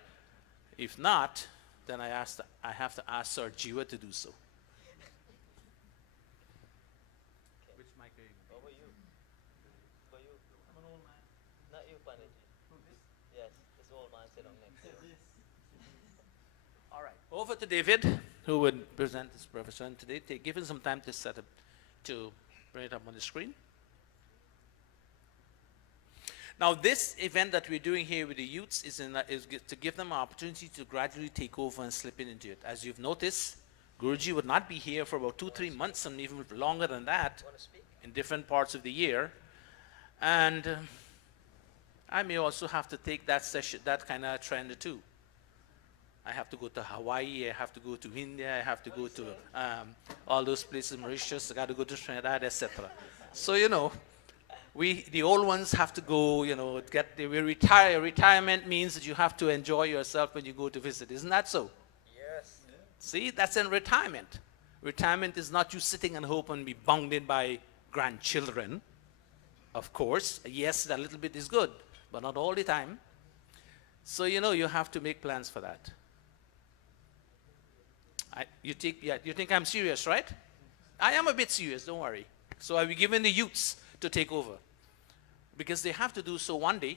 If not, then I have to ask Sir Jiva to do so. Which mic are you? Over you. For you. I'm an old man. Not you, Panditji. Yes, this old man sitting next to you. All right. Over to David, who would present this pravachan today. Give him some time to set up, to bring it up on the screen. Now, this event that we're doing here with the youths is to give them an opportunity to gradually take over and slip into it. As you've noticed, Guruji would not be here for about 2-3 months and even longer than that in different parts of the year. And I may also have to take that kind of trend too. I have to go to Hawaii, I have to go to India, I have to go to all those places, Mauritius, I got to go to Trinidad, etc. So, you know, the old ones have to go, you know, we retire. Retirement means that you have to enjoy yourself when you go to visit. Isn't that so? Yes. See, that's in retirement. Retirement is not you sitting and hope and be bounded by grandchildren. Of course, yes, a little bit is good, but not all the time. So, you know, you have to make plans for that. You think I'm serious, right? I am a bit serious, don't worry. So I'll be giving the youths to take over, because they have to do so one day.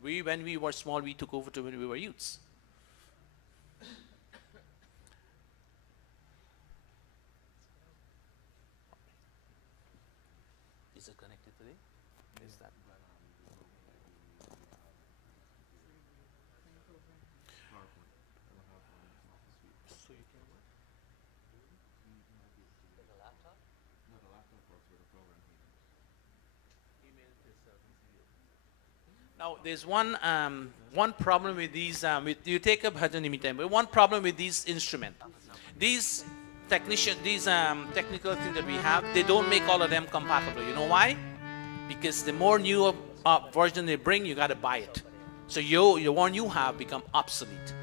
When we were small, we took over to when we were youths. Is it connected today? Is that? So you can what? Now, there's one problem with these. You take a bhajan anytime, but one problem with these instruments, these technical things that we have, they don't make all of them compatible. You know why? Because the more new version they bring, you got to buy it. So your one you have become obsolete,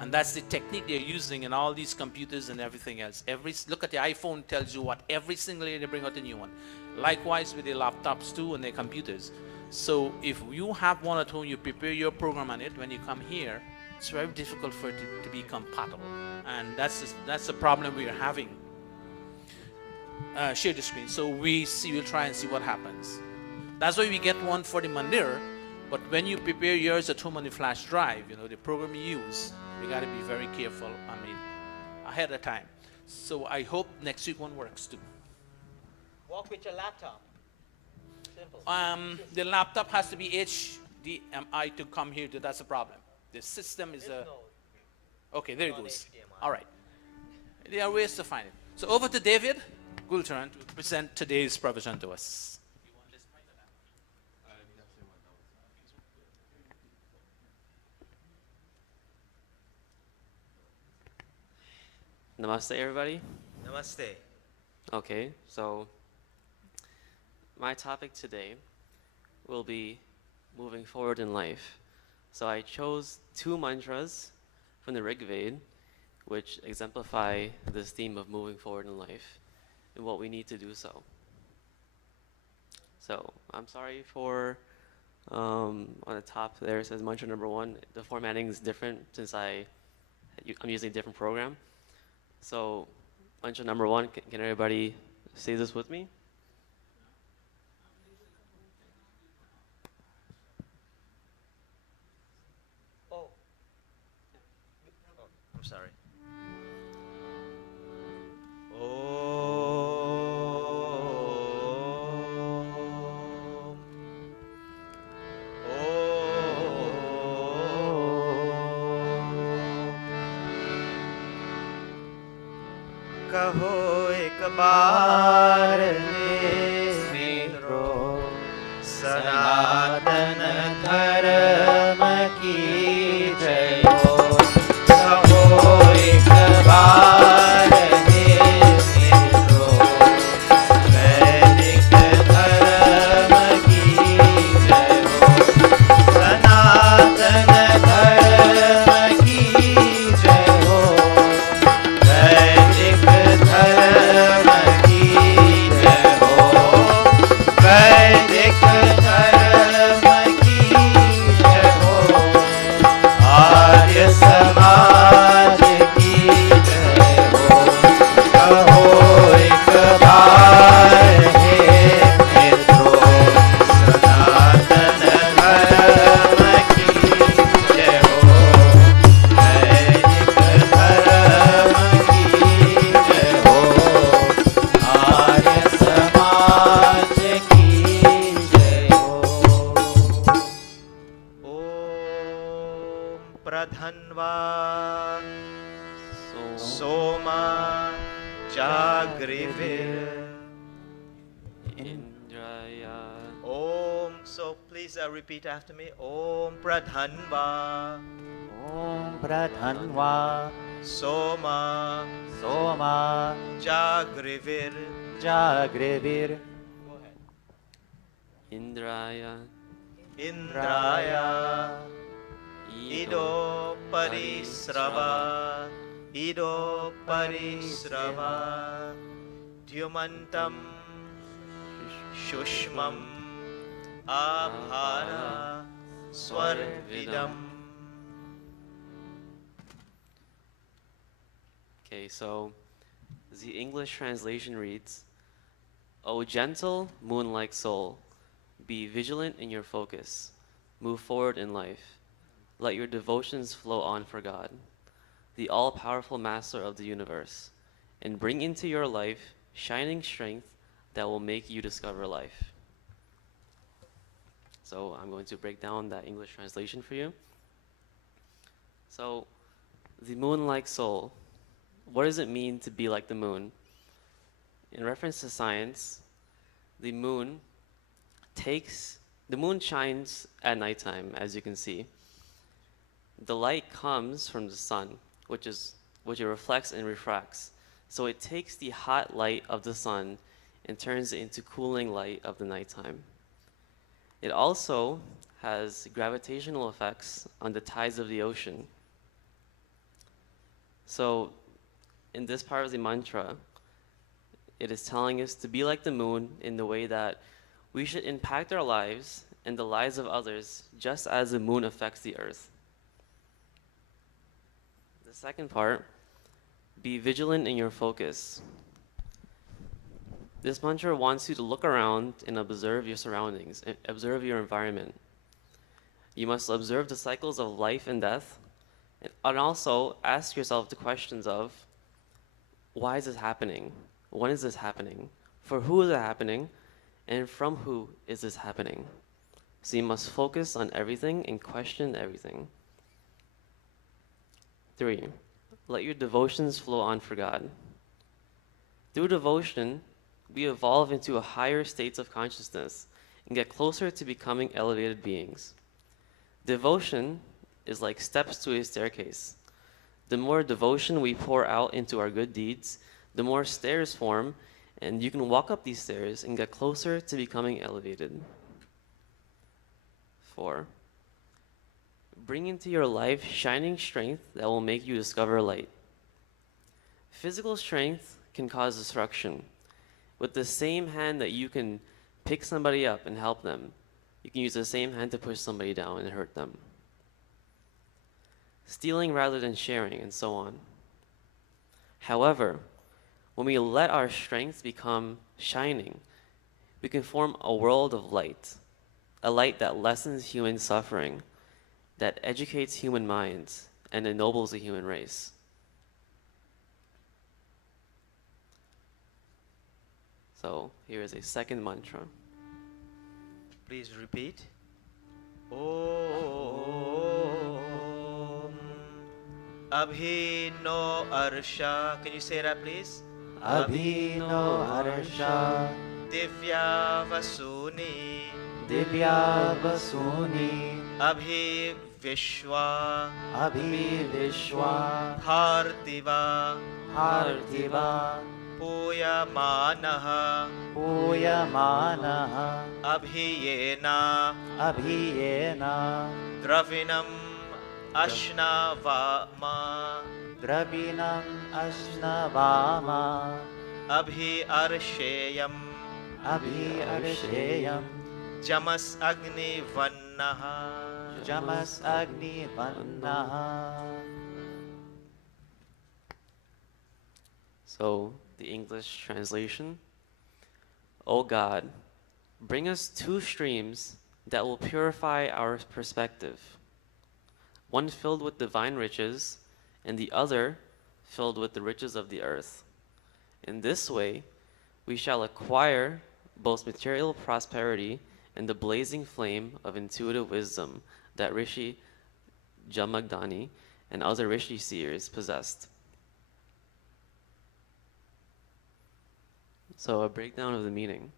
and that's the technique they're using in all these computers and everything else. Look at the iPhone, tells you what every single year they bring out a new one. Likewise with their laptops too and their computers. So if you have one at home, you prepare your program on it. When you come here, it's very difficult for it to be compatible, and that's the problem we are having. Share the screen. So we'll try and see what happens. That's why we get one for the mandir. But when you prepare yours at home on the flash drive, you know, the program you use, you got to be very careful. I mean, ahead of time. So I hope next week one works too. Walk with your laptop. Simple. The laptop has to be HDMI to come here. That's a problem. The system is okay, there it goes. All right. There are ways to find it. So over to David Gulcharan to present today's pravachan to us. Namaste, everybody. Namaste. Okay, so my topic today will be moving forward in life. So I chose 2 mantras from the Rig Veda, which exemplify this theme of moving forward in life and what we need to do so. So I'm sorry for, on the top there it says mantra number 1. The formatting is different since I'm using a different program. So mantra number 1, can everybody say this with me? I'm sorry. कहो एक बार मेरो सनातन धर्म की जय हो। कहो एक बार मेरो वैदिक धर्म की जय हो। सनातन धर्म की pradhanva So soma jagrivir. Indraya. Om. So please repeat after me. Om pradhanva Om Pradhanva soma Soma jagrivir. Jagrivir Indraya. Indraya Ido parisrava Ido parisrava Dyumantam Shushmam Abhara Swarvidam. Okay, so the English translation reads, O gentle, moon-like soul, be vigilant in your focus. Move forward in life. Let your devotions flow on for God, the all-powerful master of the universe, and bring into your life shining strength that will make you discover life. So I'm going to break down that English translation for you. So, the moon-like soul. What does it mean to be like the moon? In reference to science, the moon shines at nighttime, as you can see. The light comes from the sun, which it reflects and refracts. So it takes the hot light of the sun and turns it into cooling light of the nighttime. It also has gravitational effects on the tides of the ocean. So in this part of the mantra, it is telling us to be like the moon in the way that we should impact our lives and the lives of others just as the moon affects the earth. The second part, be vigilant in your focus. This mantra wants you to look around and observe your surroundings, observe your environment. You must observe the cycles of life and death, and also ask yourself the questions of, why is this happening? When is this happening? For who is it happening? And from who is this happening? So you must focus on everything and question everything. 3, let your devotions flow on for God. Through devotion, we evolve into a higher states of consciousness and get closer to becoming elevated beings. Devotion is like steps to a staircase. The more devotion we pour out into our good deeds, the more stairs form, and you can walk up these stairs and get closer to becoming elevated. 4, bring into your life shining strength that will make you discover light. Physical strength can cause destruction. With the same hand that you can pick somebody up and help them, you can use the same hand to push somebody down and hurt them. Stealing rather than sharing, and so on. However, when we let our strength become shining, we can form a world of light, a light that lessens human suffering, that educates human minds, and ennobles the human race. So here is a second mantra. Please repeat. Om Abhino Arsha. Can you say that, please? Abhino Harsha Divya Vasuni Divya Vasuni Abhi Vishwa Abhi Vishwa Hartiva Hartiva Puyamanaha Puyamanaha Abhiyena Abhiyena Dravinam Ashnavama Dravinam Ashnavama Abhi Arsheyam Abhi Arsheyam Jamas Agni Vannaha Jamas Agni Vannaha. So the English translation, O God, bring us 2 streams that will purify our perspective, one filled with divine riches and the other filled with the riches of the earth. In this way, we shall acquire both material prosperity and the blazing flame of intuitive wisdom that Rishi Jamagdani, and other Rishi seers possessed. So a breakdown of the meaning.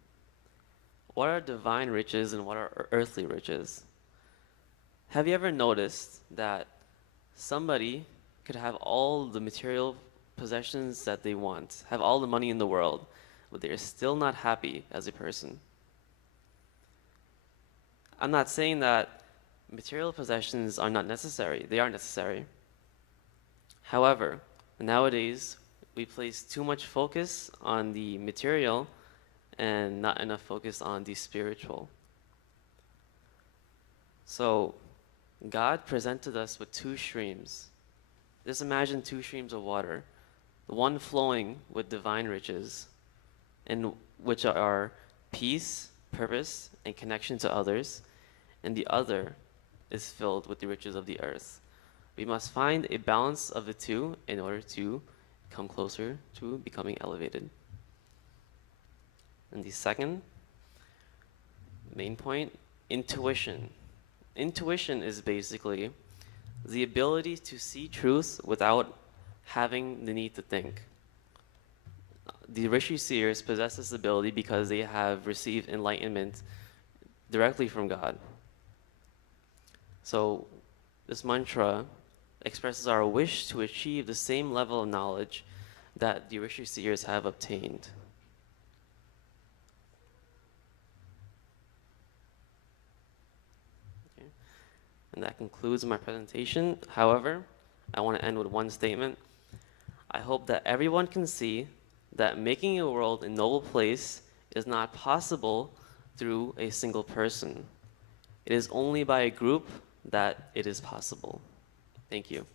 What are divine riches and what are earthly riches? Have you ever noticed that somebody could have all the material possessions that they want, have all the money in the world, but they're still not happy as a person? I'm not saying that material possessions are not necessary. They are necessary. However, nowadays, we place too much focus on the material and not enough focus on the spiritual. So, God presented us with two streams. Just imagine two streams of water, the one flowing with divine riches, and which are peace, purpose, and connection to others, and the other is filled with the riches of the earth. We must find a balance of the two in order to come closer to becoming elevated. And the second main point, intuition. Intuition is basically the ability to see truth without having the need to think. The Rishi seers possess this ability because they have received enlightenment directly from God. So this mantra expresses our wish to achieve the same level of knowledge that the Rishi seers have obtained. Okay. And that concludes my presentation. However, I want to end with one statement. I hope that everyone can see that making a world a noble place is not possible through a single person. It is only by a group that it is possible. Thank you.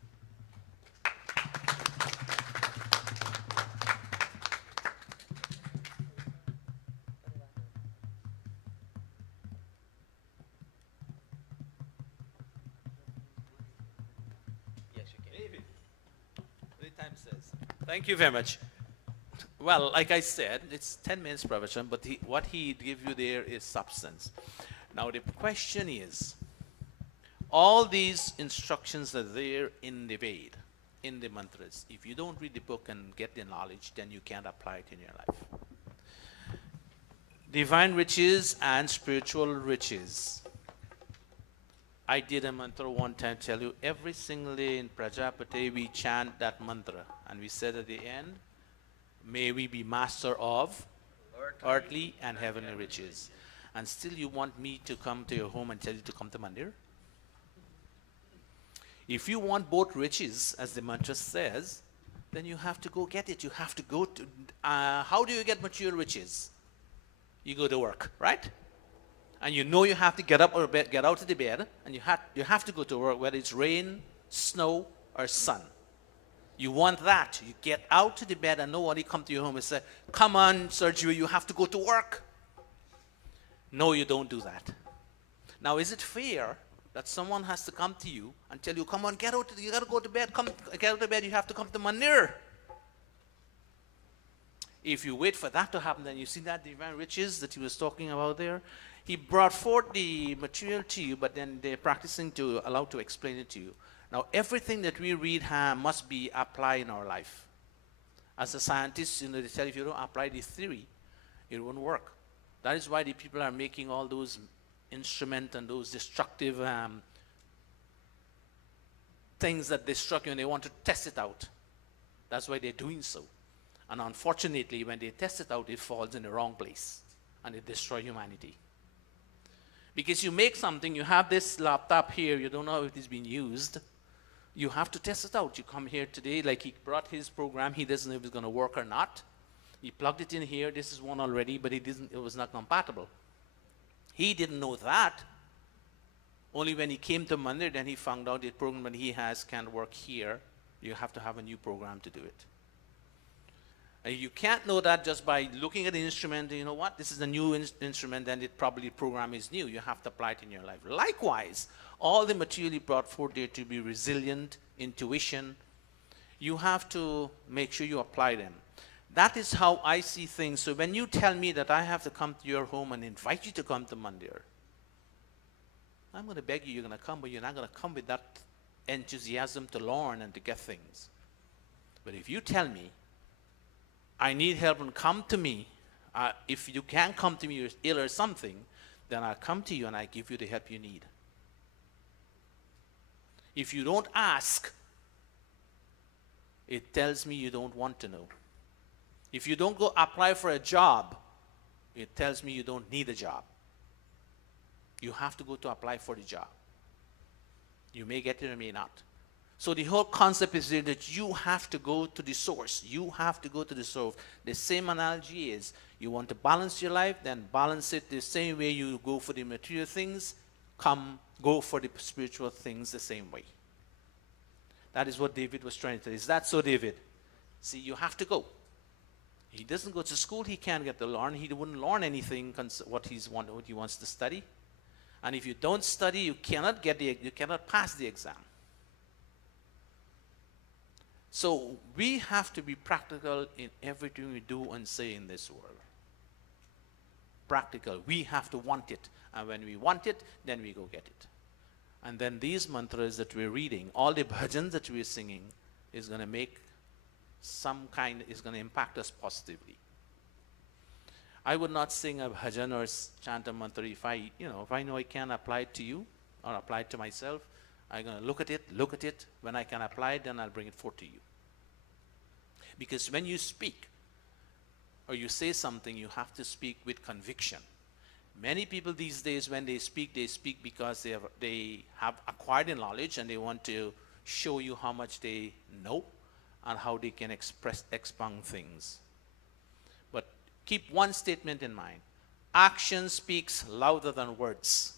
Thank you very much. Well, like I said, it's 10 minutes pravachan, but what he gave you there is substance. Now the question is, all these instructions are there in the Ved, in the mantras. If you don't read the book and get the knowledge, then you can't apply it in your life. Divine riches and spiritual riches. I did a mantra one time, tell you, every single day in Prajapati we chant that mantra. And we said at the end, may we be master of earthly and heavenly riches. And still you want me to come to your home and tell you to come to Mandir? If you want both riches, as the mantra says, then you have to go get it. You have to go to, how do you get material riches? You go to work, right? And you know you have to get up or get out of the bed, and you have to go to work, whether it's rain, snow, or sun. You want that. You get out to the bed and nobody come to your home and say, come on, Sergio, you have to go to work. No, you don't do that. Now, is it fair that someone has to come to you and tell you, come on, get out, you got to go to bed, get out of bed, you have to come to Mandir. If you wait for that to happen, then you see that divine riches that he was talking about there. He brought forth the material to you, but then they're practicing to allow to explain it to you. Now, everything that we read must be applied in our life. As a scientist, they tell you if you don't apply the theory, it won't work. That is why the people are making all those instruments and those destructive things that destruct you, and they want to test it out. That's why they're doing so. And unfortunately, when they test it out, it falls in the wrong place, and it destroys humanity. Because you make something, you have this laptop here, you don't know if it's been used. You have to test it out. You come here today, like he brought his program, he doesn't know if it's going to work or not. He plugged it in here, this is one already, but it was not compatible. He didn't know that. Only when he came to Mandir, then he found out the program that he has can't work here. You have to have a new program to do it. You can't know that just by looking at the instrument. You know what? This is a new instrument, and it probably program is new. You have to apply it in your life. Likewise, all the material he brought forth there to be resilient, intuition, you have to make sure you apply them. That is how I see things. So when you tell me that I have to come to your home and invite you to come to Mandir, I'm going to beg you, you're going to come, but you're not going to come with that enthusiasm to learn and to get things. But if you tell me, I need help and come to me, if you can't come to me, you're ill or something, then I'll come to you and I give you the help you need. If you don't ask, it tells me you don't want to know. If you don't go apply for a job, it tells me you don't need a job. You have to go to apply for the job. You may get it or may not. So the whole concept is that you have to go to the source. You have to go to the source. The same analogy is, you want to balance your life, then balance it the same way you go for the material things, go for the spiritual things the same way. That is what David was trying to tell. Is that so, David? See, you have to go. He doesn't go to school, he can't get to learn. He wouldn't learn anything what he wants to study. And if you don't study, you cannot pass the exam. So we have to be practical in everything we do and say in this world. Practical. We have to want it. And when we want it, then we go get it. And then these mantras that we're reading, all the bhajans that we're singing, is going to make is going to impact us positively. I would not sing a bhajan or chant a mantra if I know I can apply it to you or apply it to myself. I'm going to look at it. When I can apply it, then I'll bring it forth to you. Because when you speak or you say something, you have to speak with conviction. Many people these days, when they speak because they have acquired the knowledge and they want to show you how much they know and how they can expound things. But keep one statement in mind. Action speaks louder than words.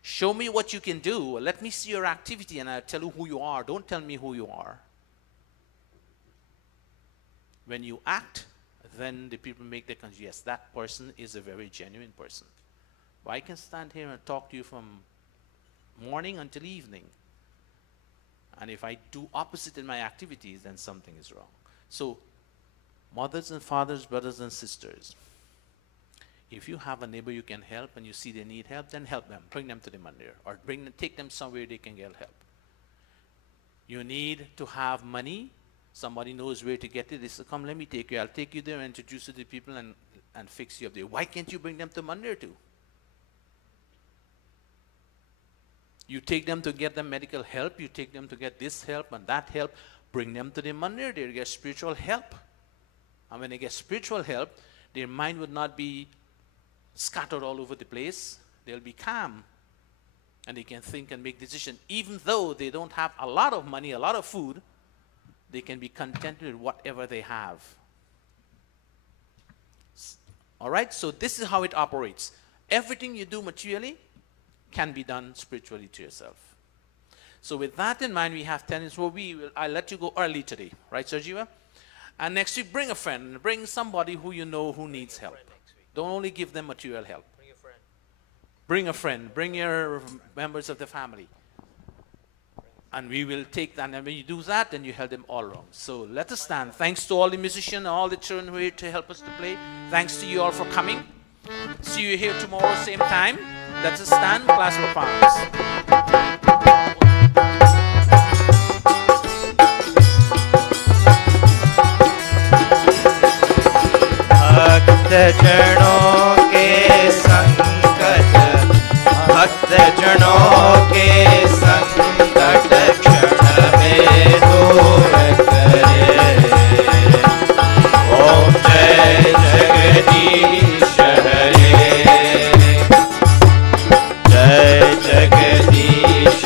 Show me what you can do. Let me see your activity and I'll tell you who you are. Don't tell me who you are. When you act, then the people make the conclusion, yes, that person is a very genuine person. But I can stand here and talk to you from morning until evening. And if I do opposite in my activities, then something is wrong. So, mothers and fathers, brothers and sisters, if you have a neighbor you can help and you see they need help, then help them. Bring them to the mandir or take them somewhere they can get help. You need to have money. Somebody knows where to get it. They say, come, let me take you. I'll take you there and introduce you to the people and fix you up there. Why can't you bring them to mandir too? You take them to get them medical help. You take them to get this help and that help. Bring them to the mandir. They'll get spiritual help. And when they get spiritual help, their mind would not be scattered all over the place. They'll be calm. And they can think and make decisions. Even though they don't have a lot of money, a lot of food, they can be content with whatever they have. All right? So this is how it operates. Everything you do materially can be done spiritually to yourself. So with that in mind, we have 10 minutes. So I'll let you go early today. Right, Sarjiva? And next week, bring a friend. Bring somebody who you know who needs help. Don't only give them material help. Bring a friend. Bring a friend. Bring your members of the family. And we will take that. And when you do that, then you help them all around. So let us stand. Thanks to all the musicians and all the children who are here to help us to play. Thanks to you all for coming. See you here tomorrow, same time. Let us stand. Clasp our palms. चरणों के संकट भक्त जनों के संकट क्षण में दूर करे ओम जय जगदीश हरे जय जगदीश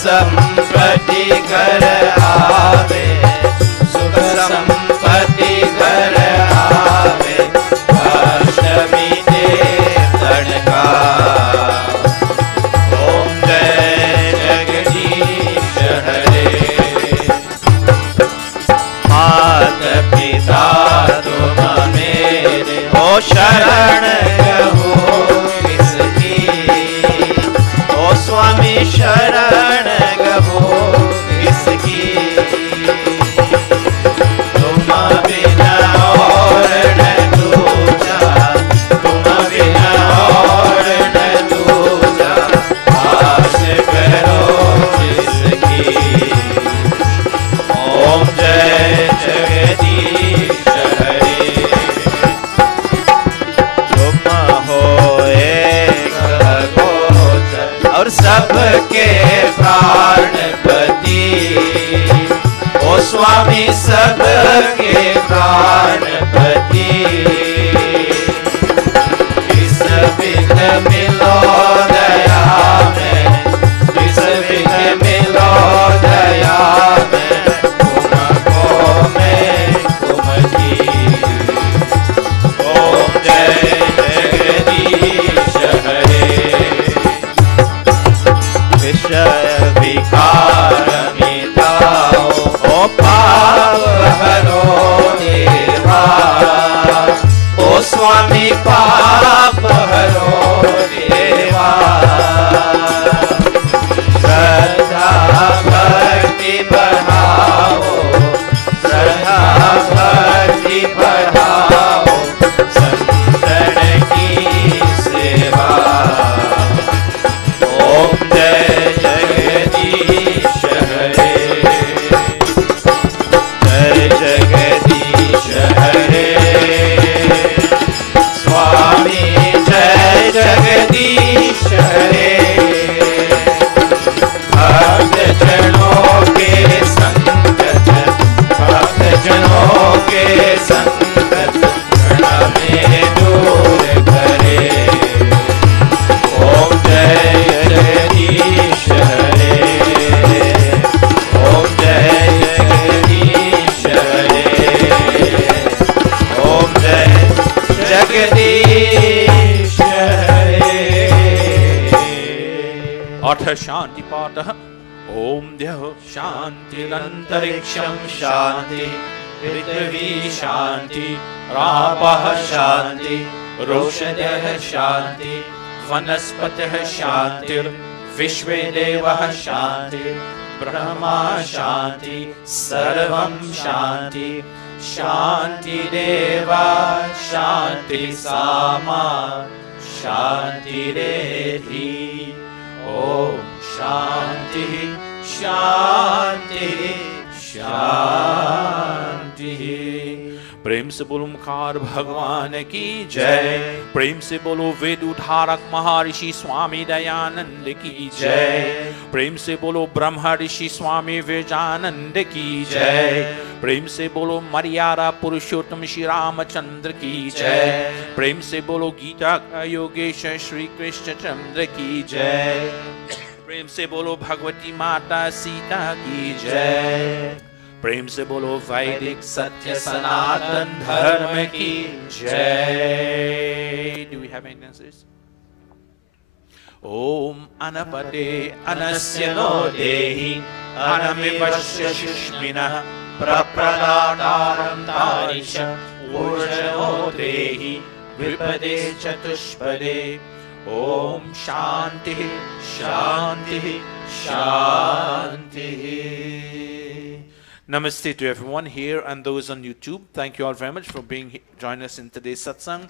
संपत्ति घर आवे, सुख संपत्ति घर आवे, अष्टमी देवतन का। ओम जय जगदीश हरे। मात पिता तुम मेरे, ओ शरण गहो किसकी, ओ स्वामी शरण गहो किसकी। तुम बिना और न दूजा, तुम बिना और न दूजा, आस करो जिसकी। ओम जय जगदीश हरे। तुम हो एक अगोचर और सबके प्राणपति, ओ स्वामी सबके प्राणपति। किस विध मिलो दया में, किस विध मिलो दया में, तुमको मैं तुमकी। ओम जय जगदीश हरे। विषय विकार मिटाओ, ओ पाप हरो देवा, ओ स्वामी पाप हरो देवा। श्रद्धा भक्ति बढ़ाओ, श्रद्धा भक्ति बढ़ाओ, संतन की सेवा। ओम जय जगदीश हरे। जय जगदीश हरे। स्वामी जय जगदीश हरे। भक्त जनों के संकट, भक्त जनों के संकट क्षण में दूर करे। ओम जय जगदीश हरे। ओम जय जगदीश हरे। ओम जय जगदीश हरे। अथ शांति पाठ। ओम द्यः शांतिरंतरिक्षं शांति, पृथ्वी शांति, रापः शांति, रोषधयः शांति, वनस्पतयः शांतिर्, विश्वे देवः शांति, ब्रह्मा शांति, सर्वं शांति। शांतिरेवा शांति सामा शांतिरेधि। ओम शांति शांति शांति। प्रेम से बोलो मुखार भगवान की जय। प्रेम से बोलो वेद उद्धारक महर्षि स्वामी दयानंद की जय। प्रेम से बोलो ब्रह्म ऋषि स्वामी विवेकानंद की जय। प्रेम से बोलो मर्यादा पुरुषोत्तम श्री रामचंद्र की जय। प्रेम से बोलो गीता का योगेश श्री कृष्ण चंद्र की जय। प्रेम से बोलो भगवती माता सीता की जय। प्रेम से बोलो वैदिक सत्य सनातन धर्म की जय। Do we have any answers? ओम अनपते अनस्य नो देहि अनमिवस्य शुष्मिनः प्रप्रदातारं तारिष ऊर्जनो देहि विपदे चतुष्पदे। ओम शांति शांति शांति। Namaste to everyone here and those on YouTube. Thank you all very much for joining us in today's satsang.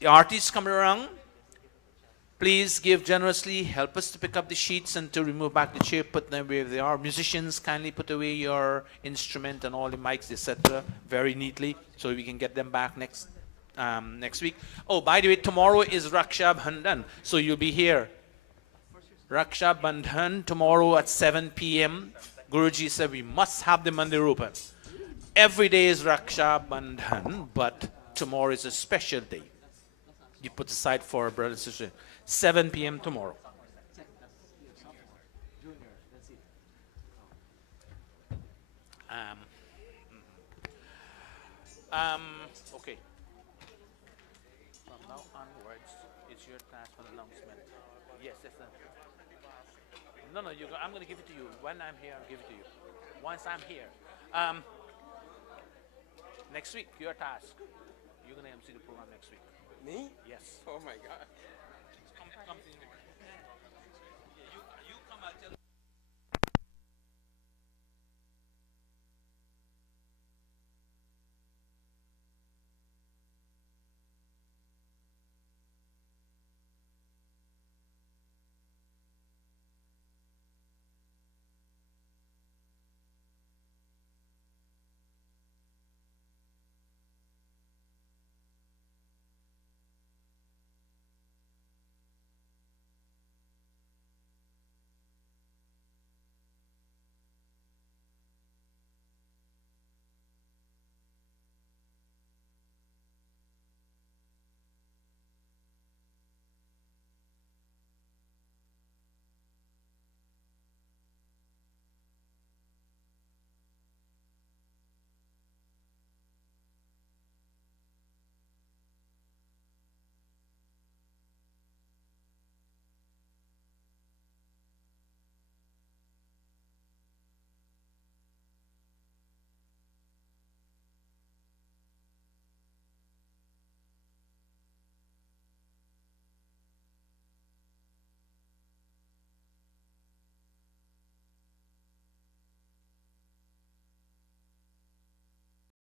The artists coming around, please give generously. Help us to pick up the sheets and to remove back the chair, put them where they are. Musicians, kindly put away your instrument and all the mics, etc. very neatly so we can get them back next week. Oh, by the way, tomorrow is Raksha Bandhan, so you'll be here. Raksha Bandhan tomorrow at 7 p.m. Guruji said we must have the mandir open. Every day is Raksha Bandhan, but tomorrow is a special day. You put aside for brothers and sisters. 7 p.m. tomorrow. Juniors, let's see. Um, okay. From now onwards, it's your task for the announcement. Yes, yes. No, no, I'm going to give it to you. When I'm here, I'll give it to you. Once I'm here. Next week, your task. You're going to MC the program next week. Me? Yes. Oh my God. Come.